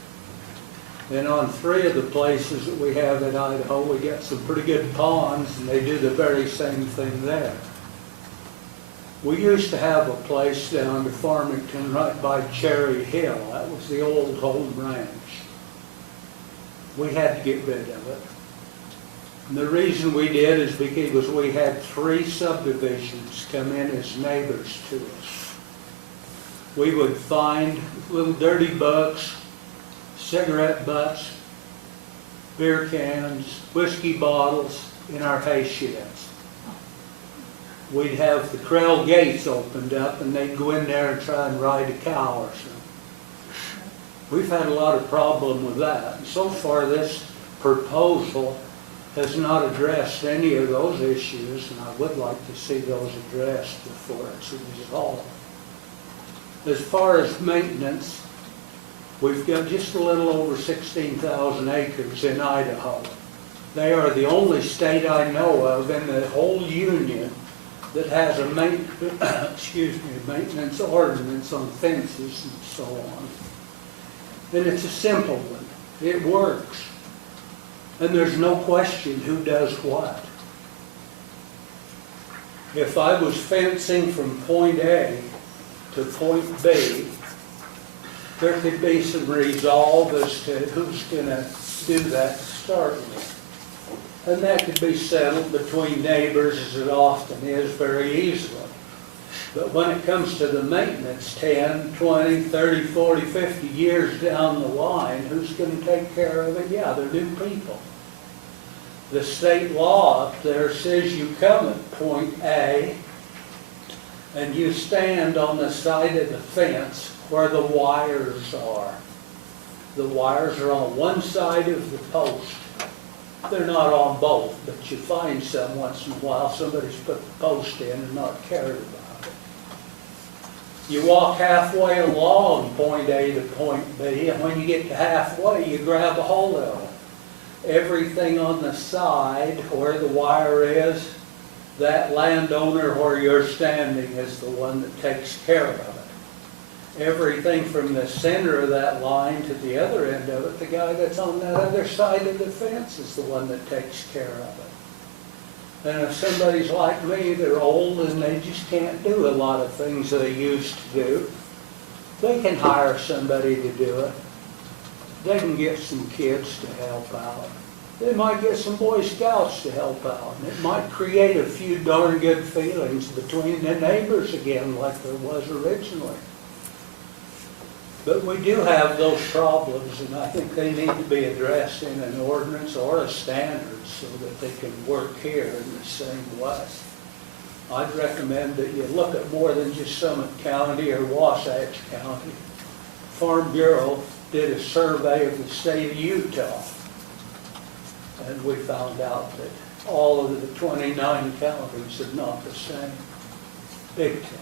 And on 3 of the places that we have in Idaho, we got some pretty good ponds, and they do the very same thing there. We used to have a place down to Farmington right by Cherry Hill. That was the old home ranch. We had to get rid of it. And the reason we did is because we had 3 subdivisions come in as neighbors to us. We would find little dirty books, cigarette butts, beer cans, whiskey bottles in our hay sheds. We'd have the corral gates opened up and they'd go in there and try and ride a cow or something. We've had a lot of problem with that. And so far this proposal has not addressed any of those issues, and I would like to see those addressed before it's resolved. As far as maintenance, we've got just a little over 16,000 acres in Idaho. They are the only state I know of in the whole union that has a maintenance ordinance on fences and so on. And it's a simple one. It works. And there's no question who does what. If I was fencing from point A to point B, there could be some resolve as to who's going to do that to start with. And that could be settled between neighbors, as it often is, very easily. But when it comes to the maintenance, 10, 20, 30, 40, 50 years down the line, who's going to take care of it? Yeah, they're new people. The state law up there says you come at point A and you stand on the side of the fence where the wires are. The wires are on one side of the post. They're not on both, but you find some once in a while. Somebody's put the post in and not cared about it. You walk halfway along point A to point B, and when you get to halfway, you grab a hold of it. Everything on the side where the wire is, that landowner where you're standing is the one that takes care of it. Everything from the center of that line to the other end of it, the guy that's on that other side of the fence is the one that takes care of it. And if somebody's like me, they're old and they just can't do a lot of things they used to do, they can hire somebody to do it. They can get some kids to help out. They might get some Boy Scouts to help out. And it might create a few darn good feelings between the neighbors again like there was originally. But we do have those problems, and I think they need to be addressed in an ordinance or a standard so that they can work here in the same way. I'd recommend that you look at more than just Summit County or Wasatch County. Farm Bureau did a survey of the state of Utah, and we found out that all of the 29 counties are not the same. Big time.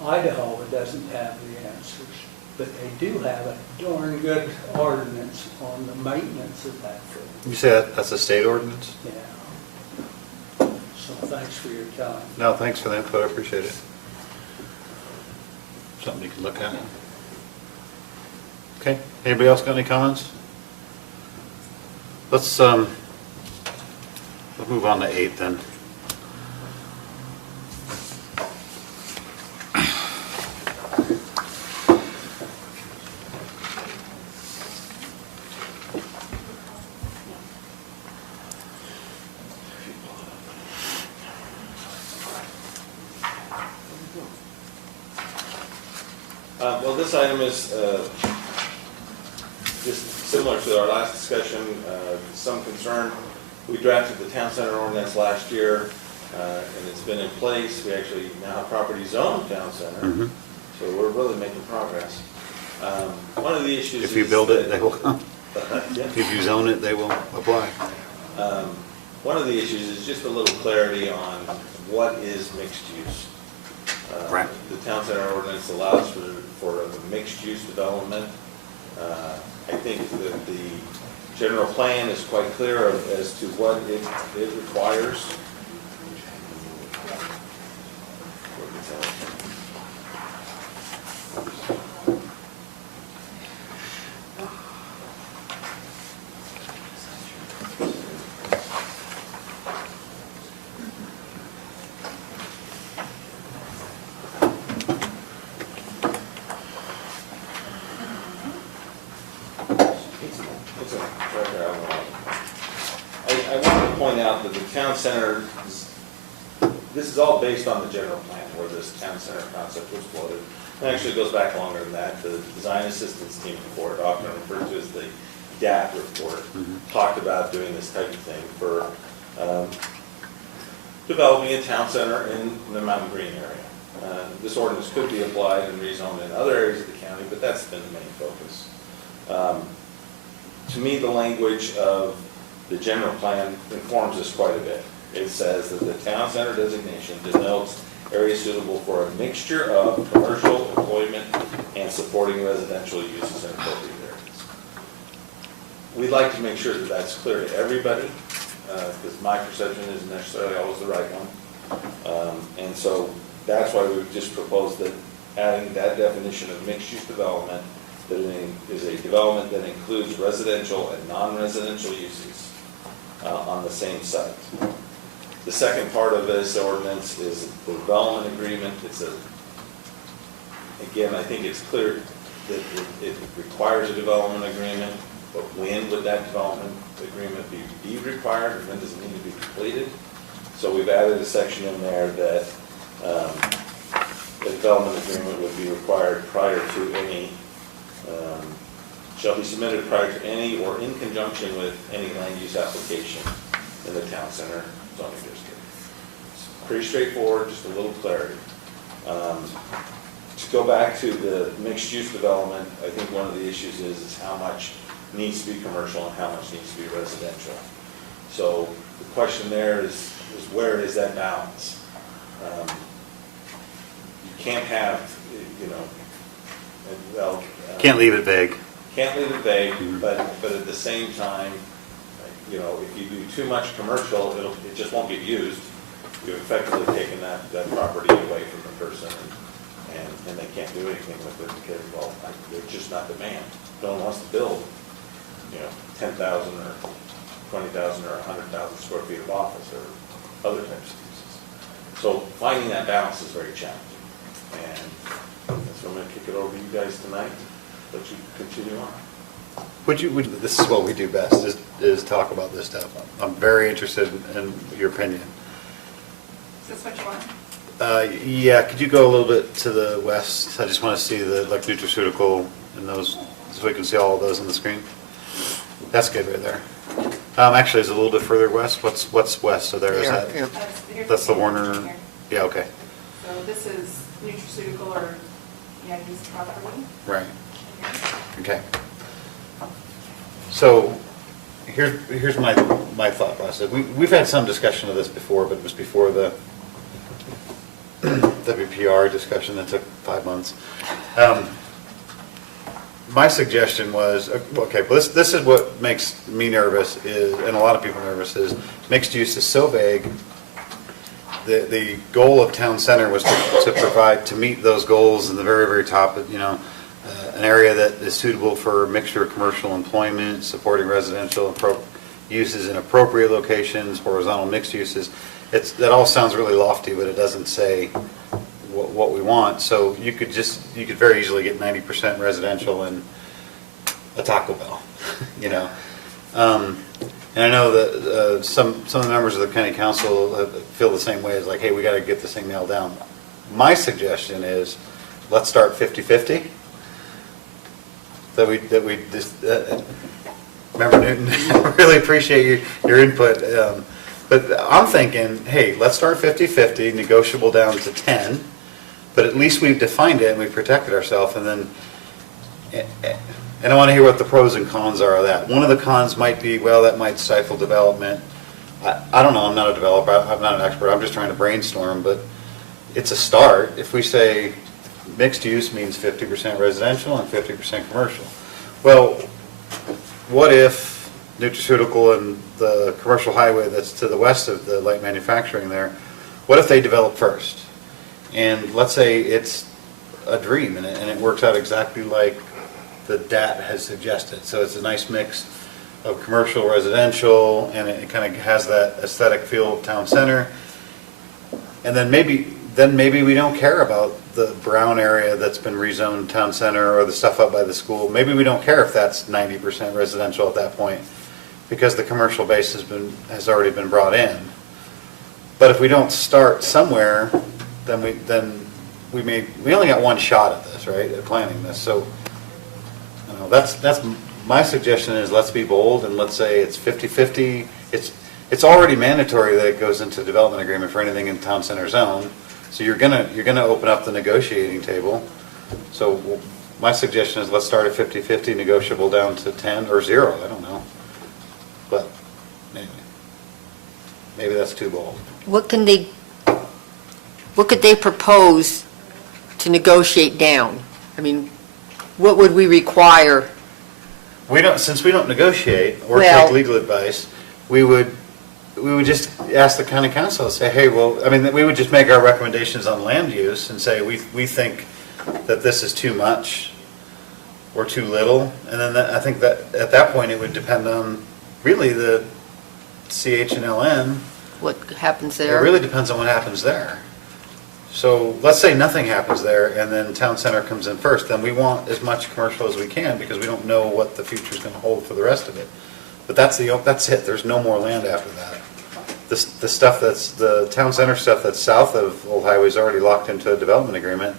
Idaho doesn't have the answers, but they do have a darn good ordinance on the maintenance of that food. You say that's a state ordinance? Yeah. So thanks for your time. No, thanks for the input, I appreciate it. Something you can look at. Okay, anybody else got any comments? Let's move on to 8 then. this item is just similar to our last discussion, some concern. We drafted the town center ordinance last year, and it's been in place. We actually now have property zoned town center, so we're really making progress. One of the issues If you is build it, that- they will come. Yeah. If you zone it, they will apply. One of the issues is just a little clarity on what is mixed use. Right. The town center ordinance allows for a mixed-use development. I think that the general plan is quite clear as to what it requires. I want to point out that the town center, this is all based on the general plan where this town center concept was floated. It actually goes back longer than that. The design assistance team report, often referred to as the DAT report, talked about doing this type of thing for developing a town center in the Mountain Green area. This ordinance could be applied and rezoned in other areas of the county, but that's been the main focus. To me, the language of the general plan informs us quite a bit. It says that the town center designation denotes areas suitable for a mixture of commercial employment and supporting residential uses in appropriate areas. We'd like to make sure that that's clear to everybody, because my perception isn't necessarily always the right one. And so that's why we've just proposed that adding that definition of mixed-use development, that it is a development that includes residential and non-residential uses on the same site. The second part of this ordinance is the development agreement. Again, I think it's clear that it requires a development agreement, but when would that development agreement be required, and when does it need to be completed? So we've added a section in there that the development agreement would be required prior to any, shall be submitted prior to any or in conjunction with any land use application in the town center zoning district. It's pretty straightforward, just a little clarity. To go back to the mixed use development, I think one of the issues is how much needs to be commercial and how much needs to be residential. So the question there is where is that balance? You can't have, Can't leave it vague. Can't leave it vague, but at the same time, if you do too much commercial, it just won't get used. You've effectively taken that property away from the person, and they can't do anything with it because, well, there's just not demand. No one wants to build, 10,000 or 20,000 or 100,000 square feet of office or other types of uses. So finding that balance is very challenging. And that's why I'm going to kick it over to you guys tonight, let you continue on. This is what we do best, is talk about this stuff. I'm very interested in your opinion. Is this what you want? Yeah, could you go a little bit to the west? I just want to see the nutraceutical and those, so we can see all of those on the screen. That's good right there. Actually, it's a little bit further west. What's west of there? Is that? Here's That's the Warner. here. Yeah, okay. So this is nutraceutical or use property. Right. Okay. So here's my thought process. We've had some discussion of this before, but it was before the WPR discussion that took 5 months. My suggestion was, okay, but this is what makes me nervous and a lot of people nervous, is mixed use is so vague. The goal of town center was to meet those goals in the very, very top, an area that is suitable for a mixture of commercial employment, supporting residential uses in appropriate locations, horizontal mixed uses. That all sounds really lofty, but it doesn't say what we want. So you could very easily get 90% residential in a Taco Bell, And I know that some of the members of the county council feel the same way. It's like, hey, we got to get this thing nailed down. My suggestion is, let's start 50-50. that we just, Member Newton, I really appreciate your input. But I'm thinking, hey, let's start 50/50, negotiable down to 10, but at least we've defined it and we've protected ourselves, and then, and I want to hear what the pros and cons are of that. One of the cons might be, well, that might stifle development. I don't know, I'm not a developer, I'm not an expert, I'm just trying to brainstorm, but it's a start. If we say mixed use means 50% residential and 50% commercial. Well, what if nutraceutical and the commercial highway that's to the west of the light manufacturing there, what if they develop first? And let's say it's a dream and it works out exactly like the DAT has suggested. So it's a nice mix of commercial, residential, and it kind of has that aesthetic feel of town center. And then maybe we don't care about the brown area that's been rezoned town center or the stuff up by the school. Maybe we don't care if that's 90% residential at that point because the commercial base has already been brought in. But if we don't start somewhere, then we only got one shot at this, right? At planning this. So, you know, that's my suggestion is let's be bold and let's say it's 50/50. It's already mandatory that it goes into development agreement for anything in town center zone. So you're gonna open up the negotiating table. So my suggestion is let's start at 50/50, negotiable down to 10 or 0. I don't know, but anyway, maybe that's too bold. What could they propose to negotiate down? I mean, what would we require? Since we don't negotiate or Well- take legal advice, we would just ask the county council, say, hey, well, I mean, we would just make our recommendations on land use and say, we think that this is too much or too little. And then I think that at that point, it would depend on really the CH and LN. What happens It there? really depends on what happens there. So let's say nothing happens there and then town center comes in first, then we want as much commercial as we can because we don't know what the future's gonna hold for the rest of it. But that's it, there's no more land after that. The stuff the town center stuff that's south of Old Highway is already locked into a development agreement.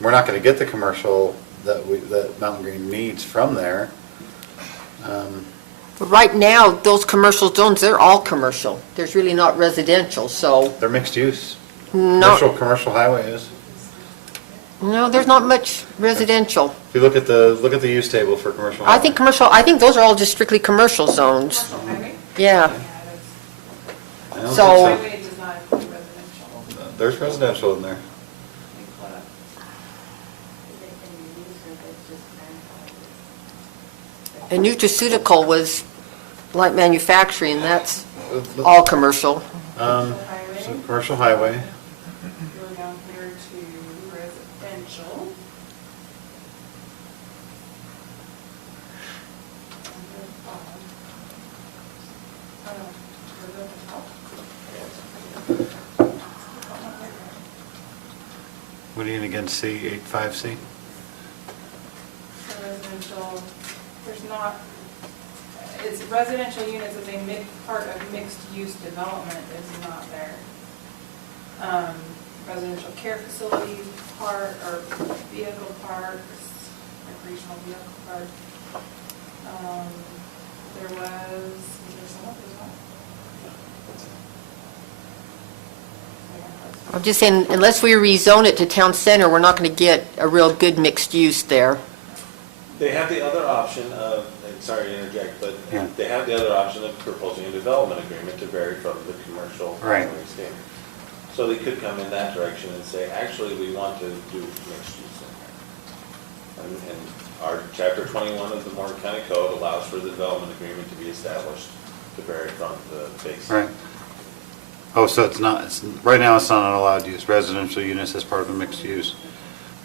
We're not gonna get the commercial that Mountain Green needs from there. But right now, those commercial zones, they're all commercial. There's really not residential, so They're mixed use. no, Commercial highway is. no, there's not much residential. If you look at the use table for commercial. I think those are all just strictly commercial zones. Commercial highway? Yeah. I don't think So- Highway does not include residential. There's residential in there. And nutraceutical was light manufacturing, that's all commercial. So commercial highway. Go down here to residential. What are you in against C, 85C? So residential, there's not, it's residential units as a part of mixed-use development is not there. Residential care facilities, park, or vehicle parks, recreational vehicle park. There was there some of those ones? I'm just saying, unless we rezone it to town center, we're not going to get a real good mixed use there. They have the other option of, and sorry to interject, but Yeah. they have the other option of proposing a development agreement to vary from the commercial Right. highway standard. So they could come in that direction and say, actually, we want to do mixed use in here. And our chapter 21 of the Morgan County Code allows for the development agreement to be established to vary from the base. Right. Oh, so right now it's not an allowed use, residential units as part of a mixed use.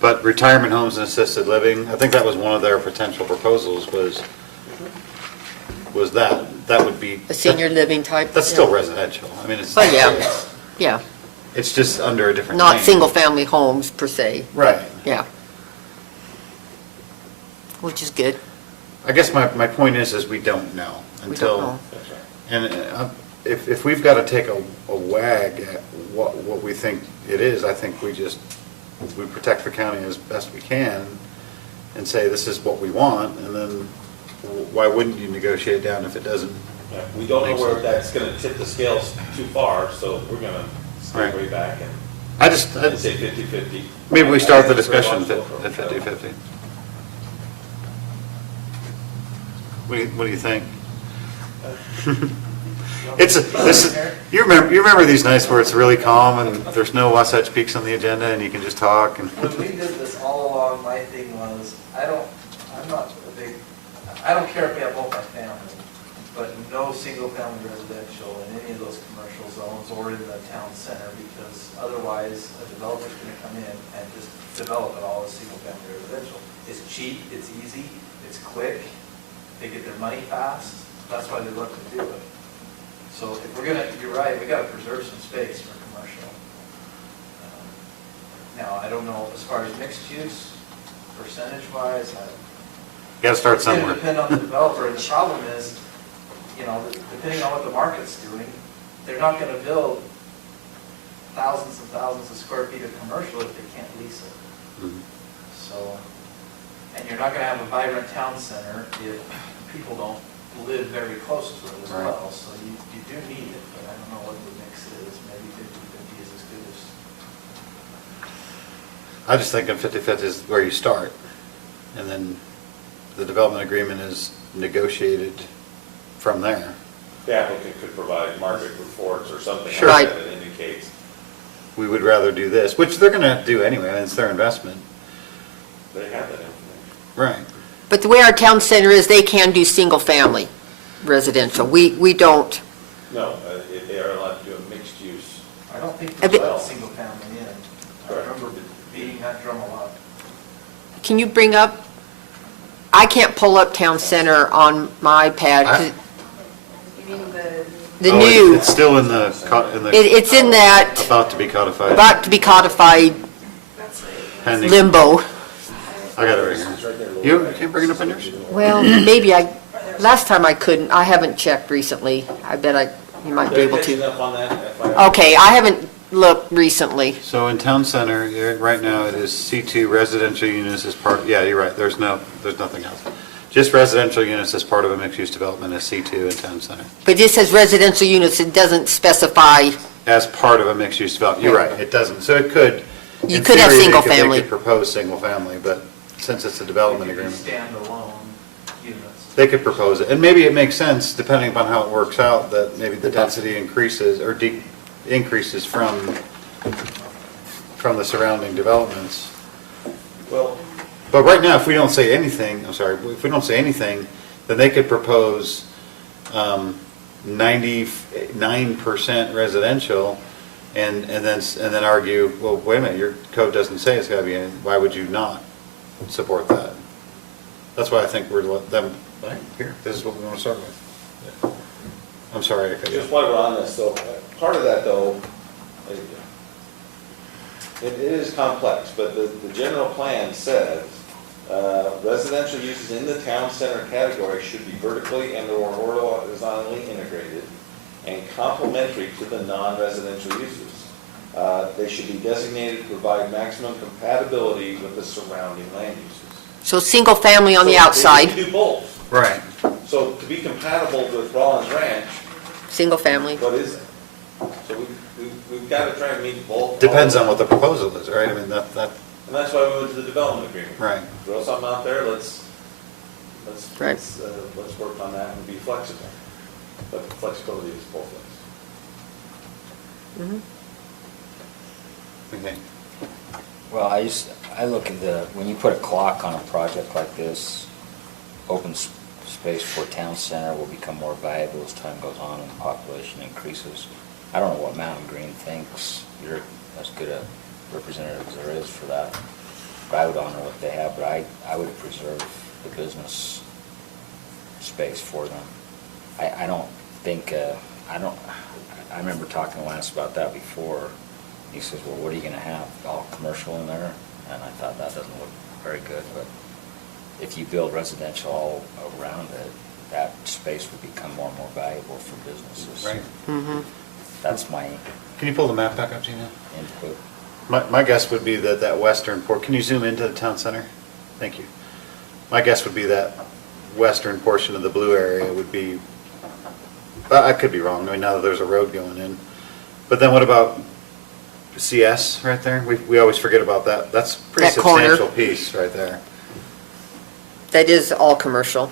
But retirement homes and assisted living, I think that was one of their potential proposals was that would be. A senior living type. That's still residential. I mean, it's. Oh, yeah. Yeah, It's just under a different not name. single-family homes per se, Right. yeah. Which is good. I guess my point is we don't know We until. don't know. That's right. And if we've got to take a wag at what we think it is, I think we protect the county as best we can and say, this is what we want, and then why wouldn't you negotiate down if it doesn't? Yeah, we don't know Makes where sense. that's gonna tip the scales too far, so we're gonna stay Right. way back I just, and say 50/50. maybe we start the I think it's very discussion logical. at 50/50. What do you think? You remember these nights where it's really calm and there's no Wasatch Peaks on the agenda and you can just talk and. When we did this all along, my thing was, I don't care if we have multifamily, but no single-family residential in any of those commercial zones or in the town center, because otherwise a developer's gonna come in and just develop it all as single-family residential. It's cheap, it's easy, it's quick, they get their money fast, that's why they look to do it. So if we're gonna, you're right, we gotta preserve some space for commercial. Now, I don't know, as far as mixed use, percentage-wise, Gotta start it's gonna somewhere. depend on the developer, and the problem is, you know, depending on what the market's doing, they're not gonna build thousands and thousands of square feet of commercial if they can't lease it. Mhm. So, and you're not gonna have a vibrant town center if people don't live very close to it as Right. well. So you do need it, but I don't know what the mix is, maybe 50/50 is as good as. I just think of 50/50 is where you start, and then the development agreement is negotiated from there. The applicant could provide market reports or something Sure. like Right. that that indicates. We would rather do this, which they're gonna do anyway, and it's their investment. They have that information. Right. But the way our town center is, they can do single-family residential. We don't. No, they are allowed to do a mixed use. I don't think A they bit- let single family in. I remember beating that drum a lot. Can you bring up, I can't pull up town center on my iPad. 'cause The Oh, new, It's still in the, it's in that, about to be codified. about to be codified Pending. limbo. I got it right here. You can't bring it up on yours? Well, maybe last time I couldn't, I haven't checked recently. I bet you might be able Catching to. up on that, FYI. Okay, I haven't looked recently. So in town center, right now, it is C2 residential units as part, yeah, you're right, there's nothing else. Just residential units as part of a mixed-use development is C2 in town center. But it says residential units, it doesn't specify. As part of a mixed-use development, you're right, it doesn't. So it could. You in could have theory, single They family. could propose single family, but since it's a development They could be agreement, standalone units. they could propose it. And maybe it makes sense, depending upon how it works out, that maybe the density increases or increases from the surrounding developments. Well, But right now, if we don't say anything, if we don't say anything, then they could propose 99% residential and then argue, well, wait a minute, your code doesn't say it's gotta be, why would you not support that? That's why I think we're let them, here, this is what we want to start with. I'm sorry, I cut you just off. while we're on this, so part of that though, it is complex, but the general plan says residential uses in the town center category should be vertically and/or horizontally integrated and complementary to the non-residential uses. They should be designated to provide maximum compatibility with the surrounding land uses. So single family on the So outside, They can do both. Right. So to be compatible with Rollins Ranch, single family. what is it? So we've got to try and meet both. Depends on what the proposal is, right? I mean, that, And that's why we went to the development agreement. right. Throw something out there, let's Right. work on that and be flexible. But flexibility is both ways. Okay. Well, I look at when you put a clock on a project like this, open space for town center will become more valuable as time goes on and the population increases. I don't know what Mountain Green thinks. You're as good a representative as there is for that. But I would honor what they have, but I would preserve the business space for them. I don't think, I remember talking to Lance about that before. He says, well, what are you gonna have, all commercial in there? And I thought that doesn't look very good, but if you build residential all around it, that space would become more and more valuable for businesses. Right. That's my Can you pull the map back up, Gina? input. My guess would be that western port, can you zoom into the town center? Thank you. my guess would be that western portion of the blue area would be, I could be wrong, I mean, now that there's a road going in. But then what about CS right there? We always forget about that. That's a pretty That corner. substantial piece right there. That is all commercial.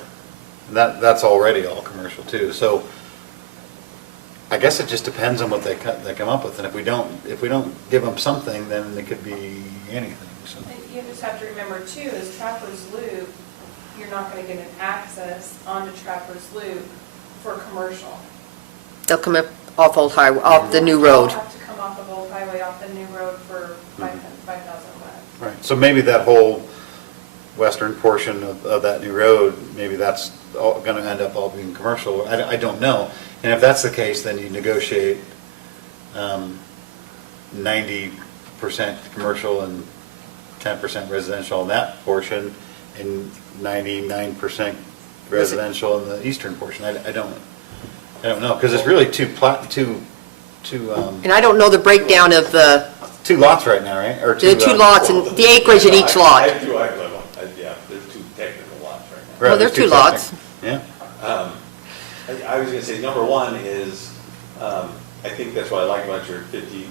That's already all commercial too. So I guess it just depends on what they come up with. And if we don't give them something, then it could be anything, so. You just have to remember too, is Trappers Loop, you're not going to get an access onto Trappers Loop for commercial. They'll come up off Old Highway, off the new road. They'll have to come off of Old Highway, off the new road for 5,000 west. Right, so maybe that whole western portion of that new road, maybe that's all gonna end up all being commercial. I don't know. And if that's the case, then you negotiate 90% commercial and 10% residential in that portion, and 99% residential in the eastern portion. I don't know, because it's really two And I don't know the breakdown of the, two lots right now, right? Or the two lots and the acreage in each lot. Yeah, there's two technical lots right now. Right, Well, they're there's two lots. Yeah. I was gonna say, number one is, I think that's what I like about your 50%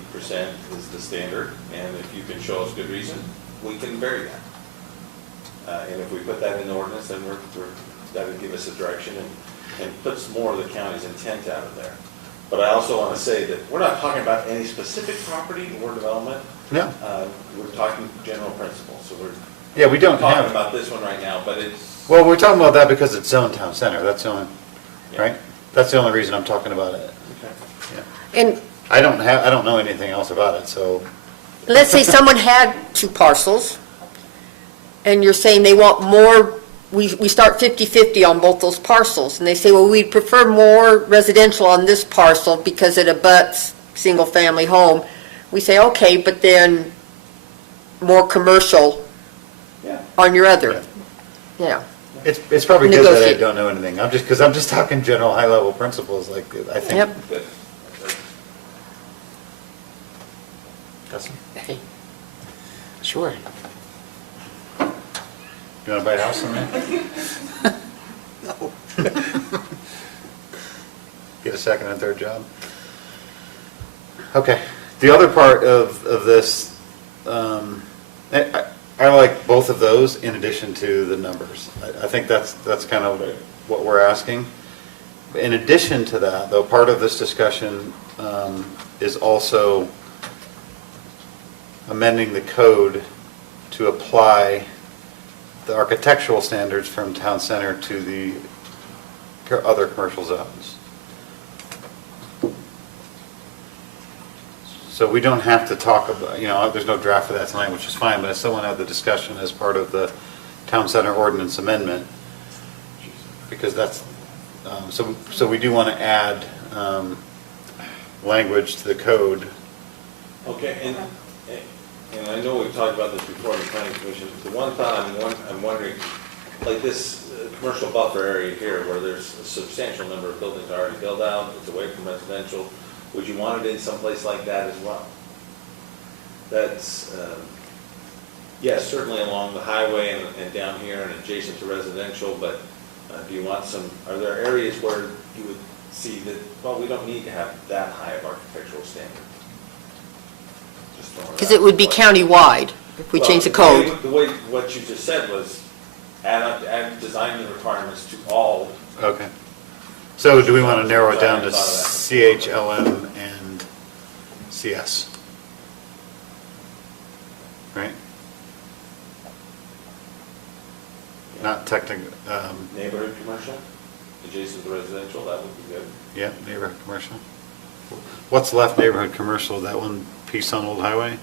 is the standard, and if you can show us good reason, we can vary that. And if we put that in the ordinance, then that would give us a direction and puts more of the county's intent out of there. But I also want to say that we're not talking about any specific property or development. No. We're talking general principles, so Yeah, we don't talking have, about this one right now, but it's, well, we're talking about that because it's zone town center, that's the only, Yeah. right? That's the only reason I'm talking about it. okay. Yeah. And I don't know anything else about it, so, let's say someone had two parcels, and you're saying they want more, we start 50/50 on both those parcels, and they say, well, we'd prefer more residential on this parcel because it abuts single-family home. We say, okay, but then more commercial Yeah. on your other. Yeah. it's probably good that I Negotiate. don't know anything. Because I'm just talking general, high-level principles, like, I think. Yep. Good. Dustin, Hey. Sure. you wanna buy a house in there? No. Get a second and third job? Okay, the other part of this, I like both of those in addition to the numbers. I think that's kind of what we're asking. In addition to that, though, part of this discussion is also amending the code to apply the architectural standards from town center to the other commercial zones. So we don't have to talk about, there's no draft for that tonight, which is fine, but I still want to have the discussion as part of the town center ordinance amendment, because that's, so we do want to add language to the code. Okay, and I know we've talked about this before in the planning commission. The one thought I'm wondering, like this commercial buffer area here where there's a substantial number of buildings already built out, it's away from residential, would you want it in someplace like that as well? That's, yes, certainly along the highway and down here and adjacent to residential, but do you want are there areas where you would see that, well, we don't need to have that high of architectural standard? Because it would be countywide if we change the code. The way, what you just said was add design requirements to all. Okay. So do we want to narrow it down to Sorry, I thought CHLM and CS? Right? Not technical, Neighborhood commercial, adjacent to residential, that would be good. yeah, neighborhood commercial. What's left neighborhood commercial, that one piece on Old Highway?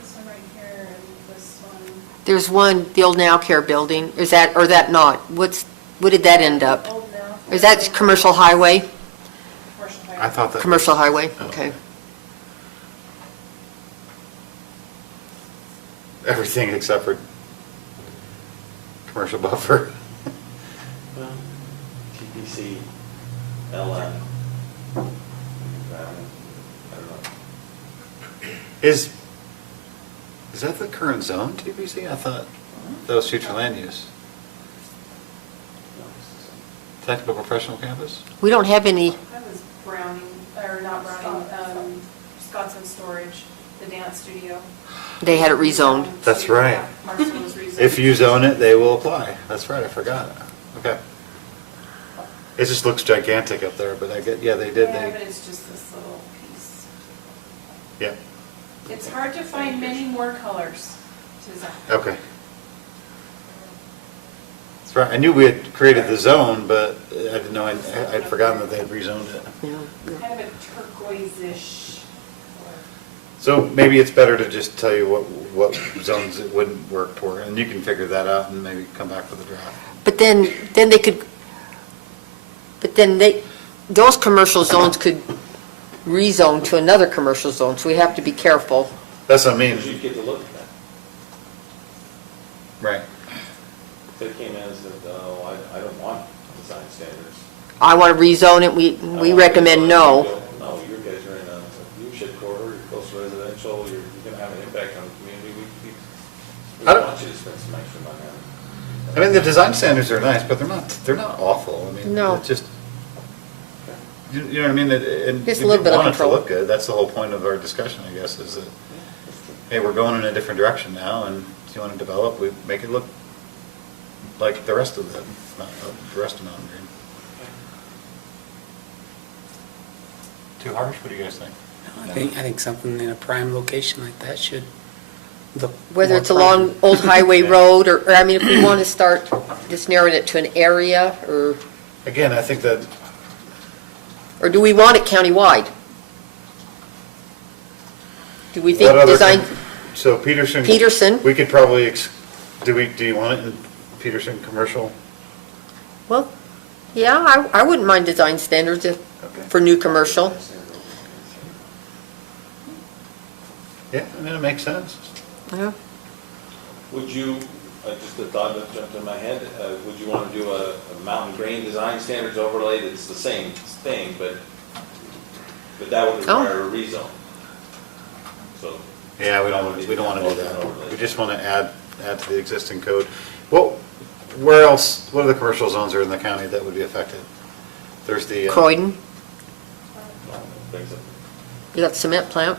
This one right here and this one. There's one, the old Now Care building, is that, or that not? What did that end up? Old Now. Is that commercial highway? Commercial highway. I thought that. Commercial was- highway, oh. okay. Everything except for commercial buffer. Well, TPC, LM. I don't know. Is that the current zone, TPC? I thought that was future land use. Technical professional campus? We don't have any, That was Browning, or not Browning, Scottson Storage, the dance studio. they had it rezoned. That's right. Yeah, Marshall was rezoned. If you zone it, they will apply. That's right, I forgot. Okay. It just looks gigantic up there, but I get, yeah, they did, Yeah, but they, it's just this little piece. yeah, It's hard to find many more colors to zone. okay. That's right, I knew we had created the zone, but I didn't know, I'd forgotten that they had rezoned it. Yeah. Kind of a turquoise-ish color. So maybe it's better to just tell you what zones it wouldn't work for, and you can figure that out and maybe come back with a draft. But then they could, but then those commercial zones could rezone to another commercial zone, so we have to be careful. That's what I mean. Because you get to look at that. Right. If they came in and said, oh, I don't want design standards. I want to rezone it, we recommend no. No, you guys are in a viewshed corridor, you're close to residential, you're going to have an impact on the community. We I don't- want you to spend some extra money on it. I mean, the design standards are nice, but they're not awful. I mean, No. it's just, you know what I mean? And Just a we little bit of want it to control. look good. That's the whole point of our discussion, I guess, is that, hey, we're going in a different direction now, and if you want to develop, we make it look like the rest of the rest of Mountain Green. Too harsh? What do you guys think? I think something in a prime location like that should look. Whether more it's along prime. Old Highway Road, or, I mean, if we want to start just narrowing it to an area, Again, I think that, or do we want it countywide? Do we what think other, design, so Peterson. Peterson? We could probably, do you want it in Peterson commercial? well, yeah, I wouldn't mind design standards for new commercial. Yeah, I mean, it makes sense. Yeah. Would you, just a thought that jumped in my head, would you want to do a mountain green design standards overlay that's the same thing, but that would require a rezone? So. Yeah, we don't want to do that. We just want to add to the existing code. Well, where else, what other commercial zones are in the county that would be affected? There's the. Croydon, Brings up you got the cement plant.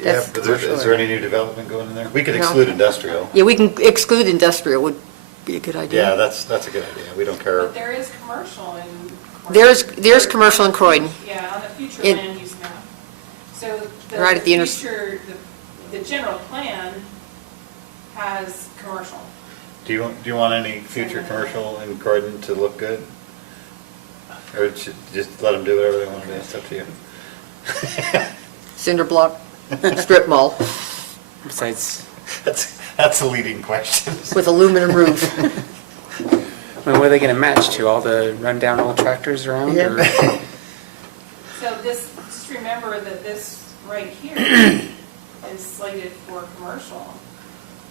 Yeah, That's but commercial is there any new development going in there? We could No. exclude industrial. Yeah, we can exclude industrial, would be a good idea. Yeah, that's a good idea. We don't care. But there is commercial in. Croydon. There's commercial in Croydon. Yeah, on the future In- land use map. So Right at the inter- future, the general plan has commercial. Do you want any future commercial in Croydon to look good? Or should just let them do whatever they want to do? It's up to you. Cinder block, strip mall Besides, That's a leading question. with aluminum roof. I mean, what are they going to match to? All the rundown old tractors around? Yeah. Or? So this, just remember that this right here is slated for commercial.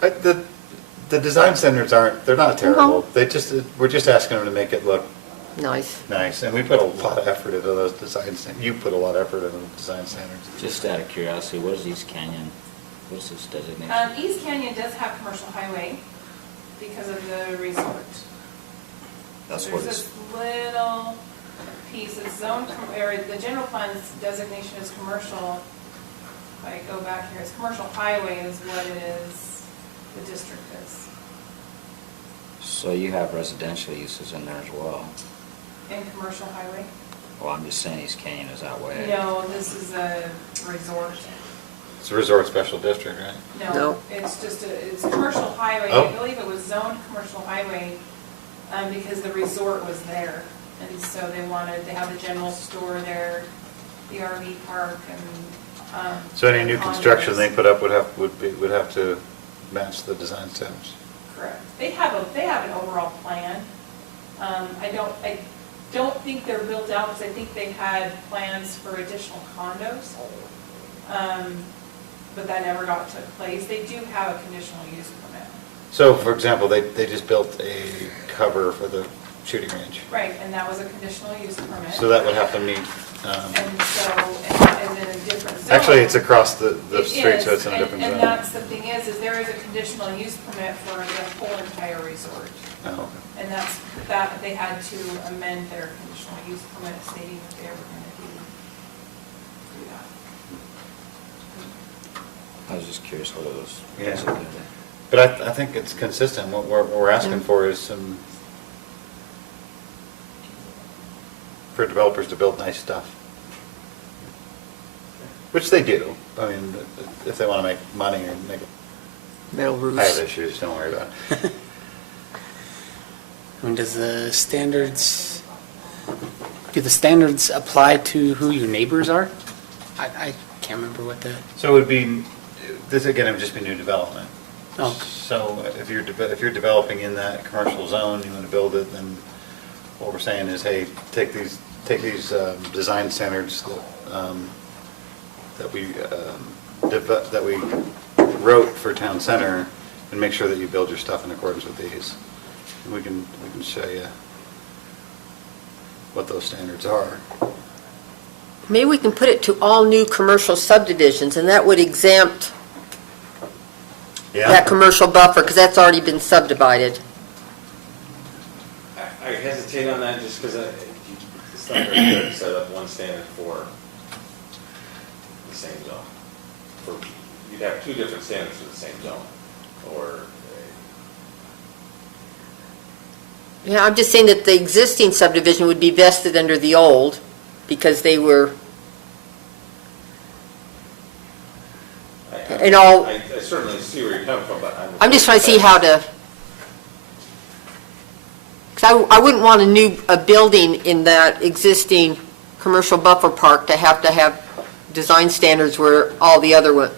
The design standards they're not terrible. No. We're just asking them to make it look Nice. nice, and we put a lot of effort into those design standards. You put a lot of effort into the design standards. Just out of curiosity, what is East Canyon, what's its designation? East Canyon does have commercial highway because of the resort. That's There's what it's, this little piece, it's zone, or the general plan's designation is commercial. If I go back here, it's commercial highway is what it is, the district is. so you have residential uses in there as well. In commercial highway? Well, I'm just saying East Canyon is that way. No, this is a resort. It's a resort special district, right? No. It's just it's commercial highway. Oh. I believe it was zoned commercial highway because the resort was there. And so they have a general store there, the RV park and. So any new construction condos. they put up would have to match the design standards. Correct. They have an overall plan. I don't think they're built out because I think they had plans for additional condos. But that never got took place. They do have a conditional use permit. So, for example, they just built a cover for the shooting range. Right, and that was a conditional use permit. So that would have to meet, And so, and in a different zone. actually, it's across the It street, so is, it's in a different zone. And that's the thing is there is a conditional use permit for the whole entire resort. Oh, okay. And that they had to amend their conditional use permit stating that they were going to do that. I was just curious what it was. Yeah. But I think it's consistent. What we're asking for is for developers to build nice stuff. Which they do. I mean, if they want to make money or make it. Metal I have roofs. issues, don't worry about it. I mean, do the standards apply to who your neighbors are? I can't remember what the, So it would be, this again, it would just be new development. oh, So if you're developing in that commercial zone, you want to build it, then what we're saying is, hey, take these design standards that we wrote for town center, and make sure that you build your stuff in accordance with these. And we can show you what those standards are. Maybe we can put it to all new commercial subdivisions, and that would exempt that commercial buffer, because that's already been subdivided. I hesitate on that just because it's not very good to set up one standard for the same zone. You'd have two different standards for the same zone, or Yeah, I'm just saying that the existing subdivision would be vested under the old, because they were, and all, I certainly see where you're coming from, but I'm just trying to see how to, because I wouldn't want a building in that existing commercial buffer park to have design standards where all the other one.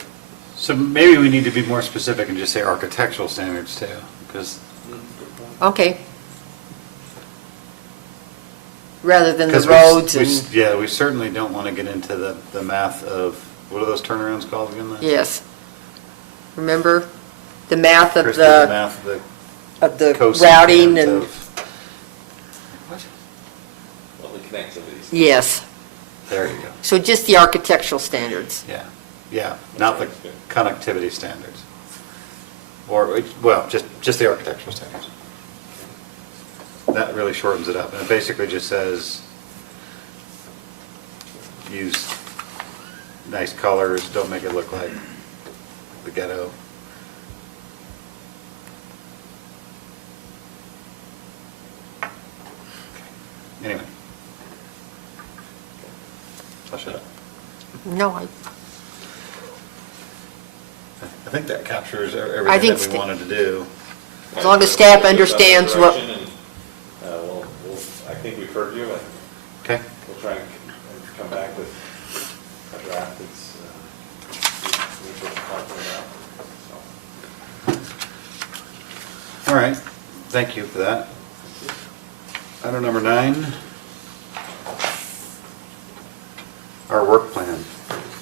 So maybe we need to be more specific and just say architectural standards too, because Okay. Rather than the roads and, yeah, we certainly don't want to get into the math of, what are those turnarounds called again? yes. Remember the math of Christie, the the, math of of the cosecant routing and, of- What? well, the connectivities. yes. There you go. So just the architectural standards. Yeah, not the connectivity standards. Or, well, just the architectural standards. That really shortens it up, and it basically just says, use nice colors, don't make it look like the ghetto. Anyway. I'll shut up. No, I think that captures I everything think that we wanted to do. as long as staff understands what, Direction, and, I think we've heard you, and Okay? we'll try and come back with a draft that's, we feel confident about, so. All right, thank you for that. Item number 9, our work plan.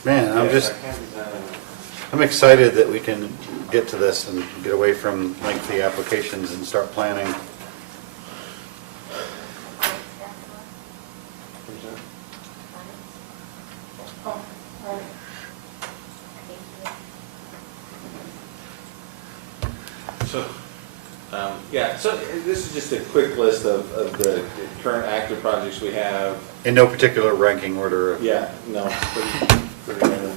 Man, I'm excited that we can get to this and get away from lengthy applications and start planning. So, yeah, so this is just a quick list of the current active projects we have. In no particular ranking order. Yeah, no, pretty random,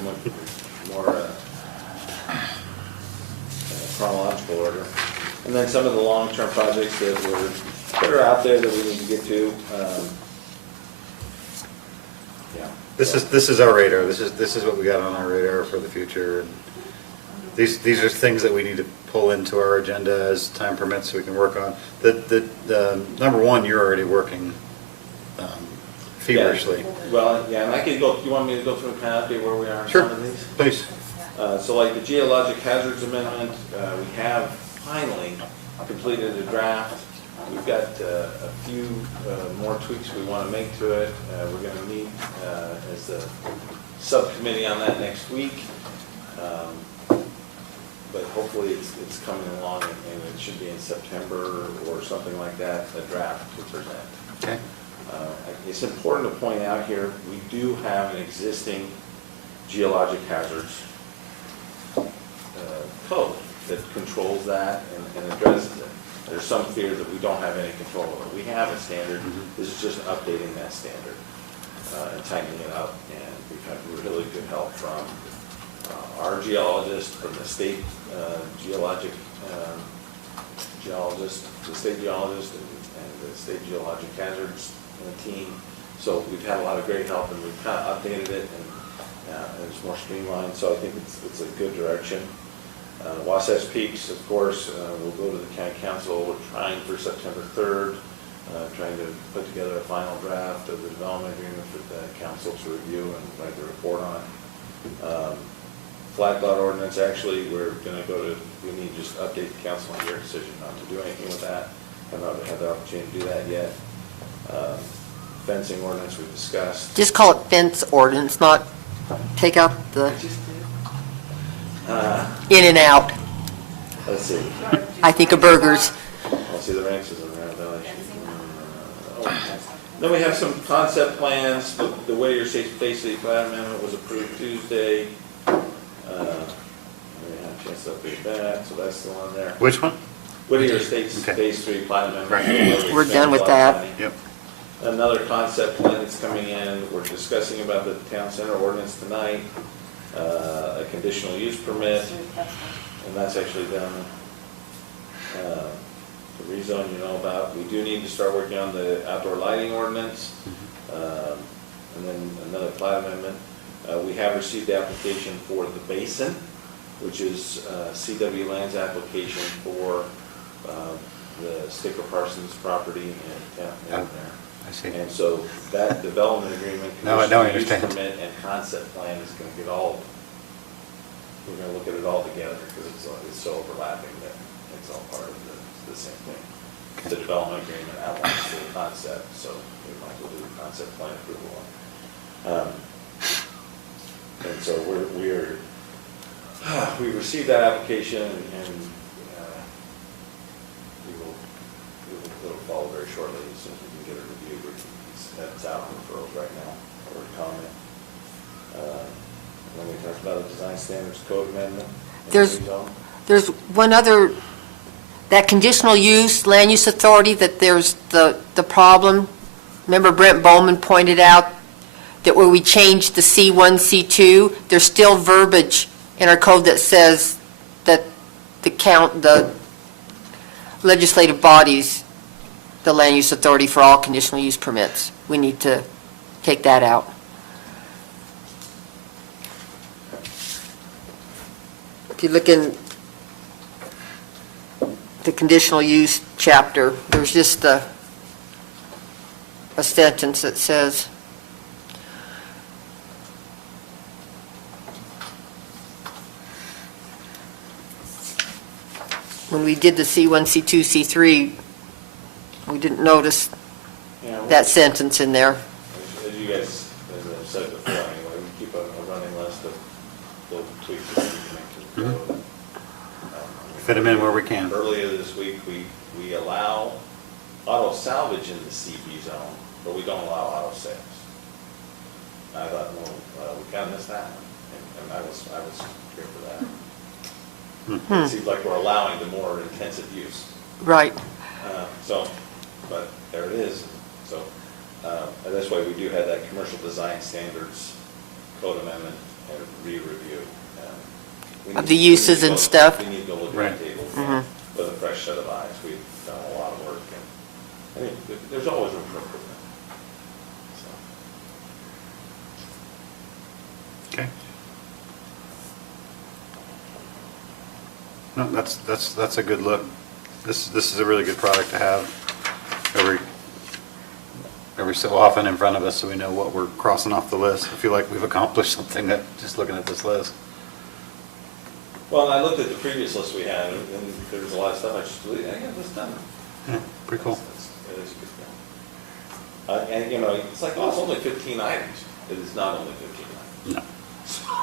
more chronological order. And then some of the long-term projects that are out there that we need to get to. Yeah. This is our radar. This is what we got on our radar for the future. And these are things that we need to pull into our agenda as time permits so we can work on. The number one, you're already working feverishly. Yeah. Well, yeah, and I could go, you want me to go through and kind of update where we are on Sure, some of these? please. So like the geologic hazards amendment, we have finally completed a draft. We've got a few more tweaks we want to make to it. We're going to meet as the subcommittee on that next week. But hopefully it's coming along, and it should be in September or something like that, a draft to present. Okay. It's important to point out here, we do have an existing geologic hazards code that controls that and addresses it. There's some fear that we don't have any control over it. We have a standard. This is just updating that standard and tightening it up. And we've had really good help from our geologist, from the state geologic geologist, the state geologist, and the state geologic hazards team. So we've had a lot of great help, and we've kind of updated it, and it's more streamlined. So I think it's a good direction. Wasatch Peaks, of course, will go to the county council. We're trying for September 3rd, trying to put together a final draft of the development agreement for the council to review and write the report on. Flag lot ordinance, actually, we're going to we need to just update the council on your decision not to do anything with that. I've not had the opportunity to do that yet. Fencing ordinance we discussed. Just call it fence ordinance, not take out the in and out. Let's see. I think of burgers. I'll see the ranches in there. Then we have some concept plans. The Whittier State City Plan Amendment was approved Tuesday. We had a chance to update that, so that's still on there. Which one? Whittier Estates Okay. Phase 3 Plan Amendment. Right. We're done with that. Yep. Another concept plan that's coming in, we're discussing about the town center ordinance tonight, a conditional use permit, and that's actually done. The rezone you know about. We do need to start working on the outdoor lighting ordinance, and then another plat amendment. We have received the application for the basin, which is CW Land's application for the Sticker Parsons property in town there. I see. And so that development agreement, Now I conditional use understand. permit, and concept plan is going to get all, we're going to look at it all together because it's so overlapping that it's all part of the same thing. The development agreement outlines the concept, so we might as well do the concept plan approval on. And so we received that application, and it'll follow very shortly as soon as we can get it reviewed. It's out on referrals right now, or comment. Then we talked about the design standards code amendment. There's one other, that conditional use, land use authority, that there's the problem. Remember Brent Bowman pointed out that where we changed the C1, C2, there's still verbiage in our code that says that the legislative bodies, the land use authority for all conditional use permits. We need to take that out. If you look in the conditional use chapter, there's just a sentence that says, when we did the C1, C2, C3, we didn't notice that sentence in there. As you guys, as I've said before, anyway, we keep a running list of little tweaks that we can make to the code. Fit them in where we can. Earlier this week, we allow auto salvage in the CB zone, but we don't allow auto sales. I thought, well, we kind of missed that one, and I was here for that. It seems like we're allowing the more intensive use. Right. But there it is. So, and that's why we do have that commercial design standards code amendment and re-review. Of the uses and stuff. We need to go look Right. at the table with a fresh set of eyes. We've done a lot of work, and I mean, there's always room for improvement. So. Okay. No, that's a good look. This is a really good product to have every so often in front of us, so we know what we're crossing off the list. I feel like we've accomplished something just looking at this list. Well, I looked at the previous list we had, and there was a lot of stuff I just believe, I got this done. Yeah, pretty cool. It is good. And, you know, it's like, oh, it's only 15 items. It is not only 15 items. No. I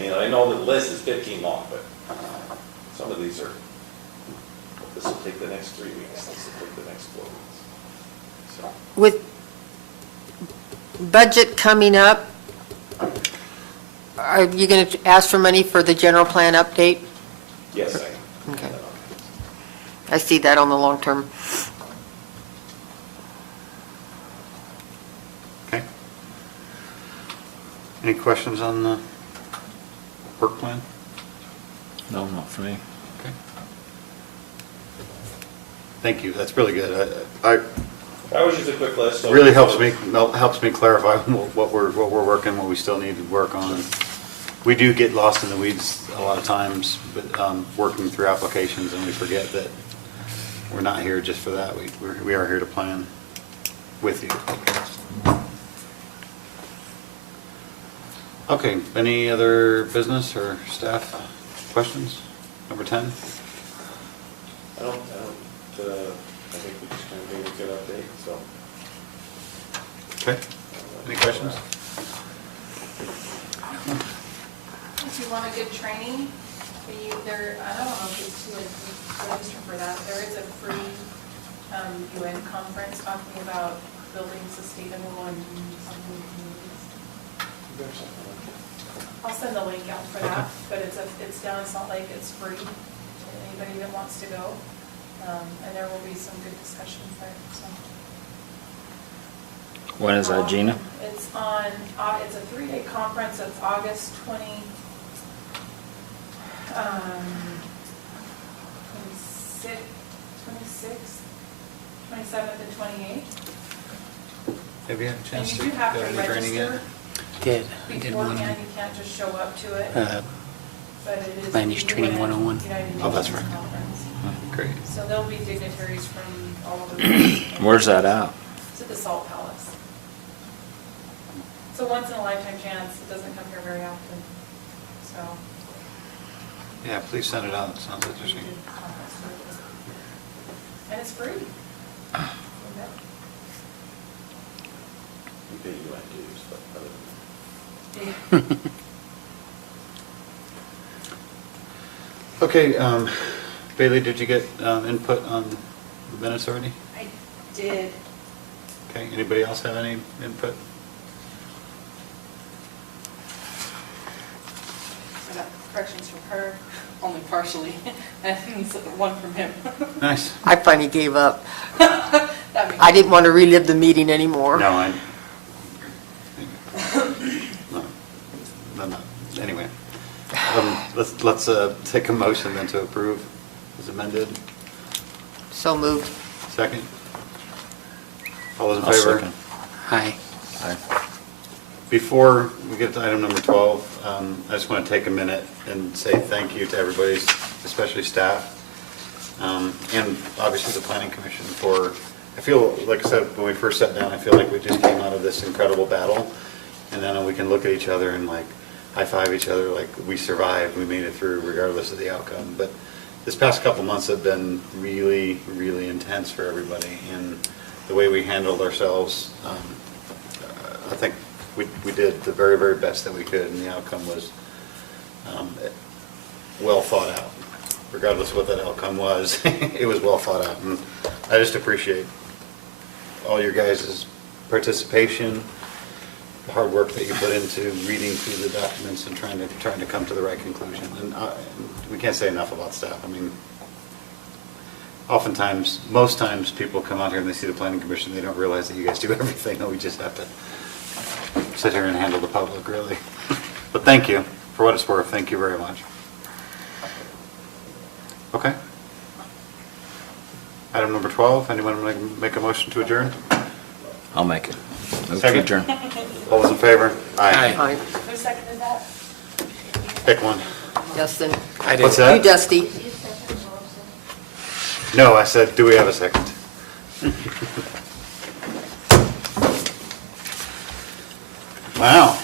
mean, I know the list is 15 long, but some of these are, this will take the next 3 weeks. This will take with budget coming up, are you going to ask for money for the general plan update? Yes, I am. Okay. I see that on the long term. Okay. Any questions on the work plan? No, not for me. Okay. Thank you, that's really good. I That was just a quick list. so- really helps me clarify what we're working, what we still need to work on. We do get lost in the weeds a lot of times, but working through applications, and we forget that we're not here just for that. We are here to plan with you. Okay, any other business or staff questions? Number 10? I think we just kind of gave a good update, so. Okay, any questions? If you want a good training, I don't know if it's too late to register for that. There is a free UN conference talking about building sustainable and something communities. I'll send the link out for that, but it's down in Salt Lake, it's free to anybody that wants to go. And there will be some good discussions there, so. When is that, Gina? It's on, it's a 3-day conference, it's August 26th, 27th, and 28th. Have you had a And chance you to do have go to to any training yet? register I did one, beforehand, you can't just show up to it, but it is. Land Use the Training UN 101. United Oh, that's Nations right. Conference. Great. So there'll be dignitaries from all over. the Where's that at? It's at the Salt Palace. It's a once-in-a-lifetime chance, it doesn't come here very often, so. Yeah, please send it out, it sounds interesting. And it's free. We pay UN dues, but other than Yeah. Okay, Bailey, did you get input on the minutes already? I did. Okay, anybody else have any input? I got corrections from her, only partially, and one from him. Nice. I finally gave up. That makes I didn't want to relive the meeting anymore. No, no, anyway. Let's take a motion then to approve as amended. So moved. Second? All those in I'll favor? second. Aye. Aye. Before we get to item number 12, I just want to take a minute and say thank you to everybody, especially staff, and obviously the planning commission for, I feel, like I said, when we first sat down, I feel like we just came out of this incredible battle, and then we can look at each other and like high-five each other, like we survived, we made it through regardless of the outcome. But this past couple months have been really, really intense for everybody, and the way we handled ourselves, I think we did the very, very best that we could, and the outcome was well thought out. Regardless of what that outcome was, it was well thought out, and I just appreciate all your guys' participation, the hard work that you put into reading through the documents and trying to come to the right conclusion. And we can't say enough about staff. I mean, oftentimes, most times, people come out here and they see the planning commission, they don't realize that you guys do everything, and we just have to sit here and handle the public, really. But thank you, for what it's worth, thank you very much. Okay. Item number 12, anyone make a motion to adjourn? I'll make it. Move to Second. adjourn. All those in favor? Aye. Who seconded that? Pick one. Justin. I did. What's that? You, Dusty. No, I said, do we have a second? Wow,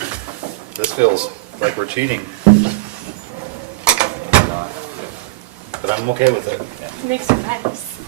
this feels like we're cheating. But I'm okay with it. Makes it nice.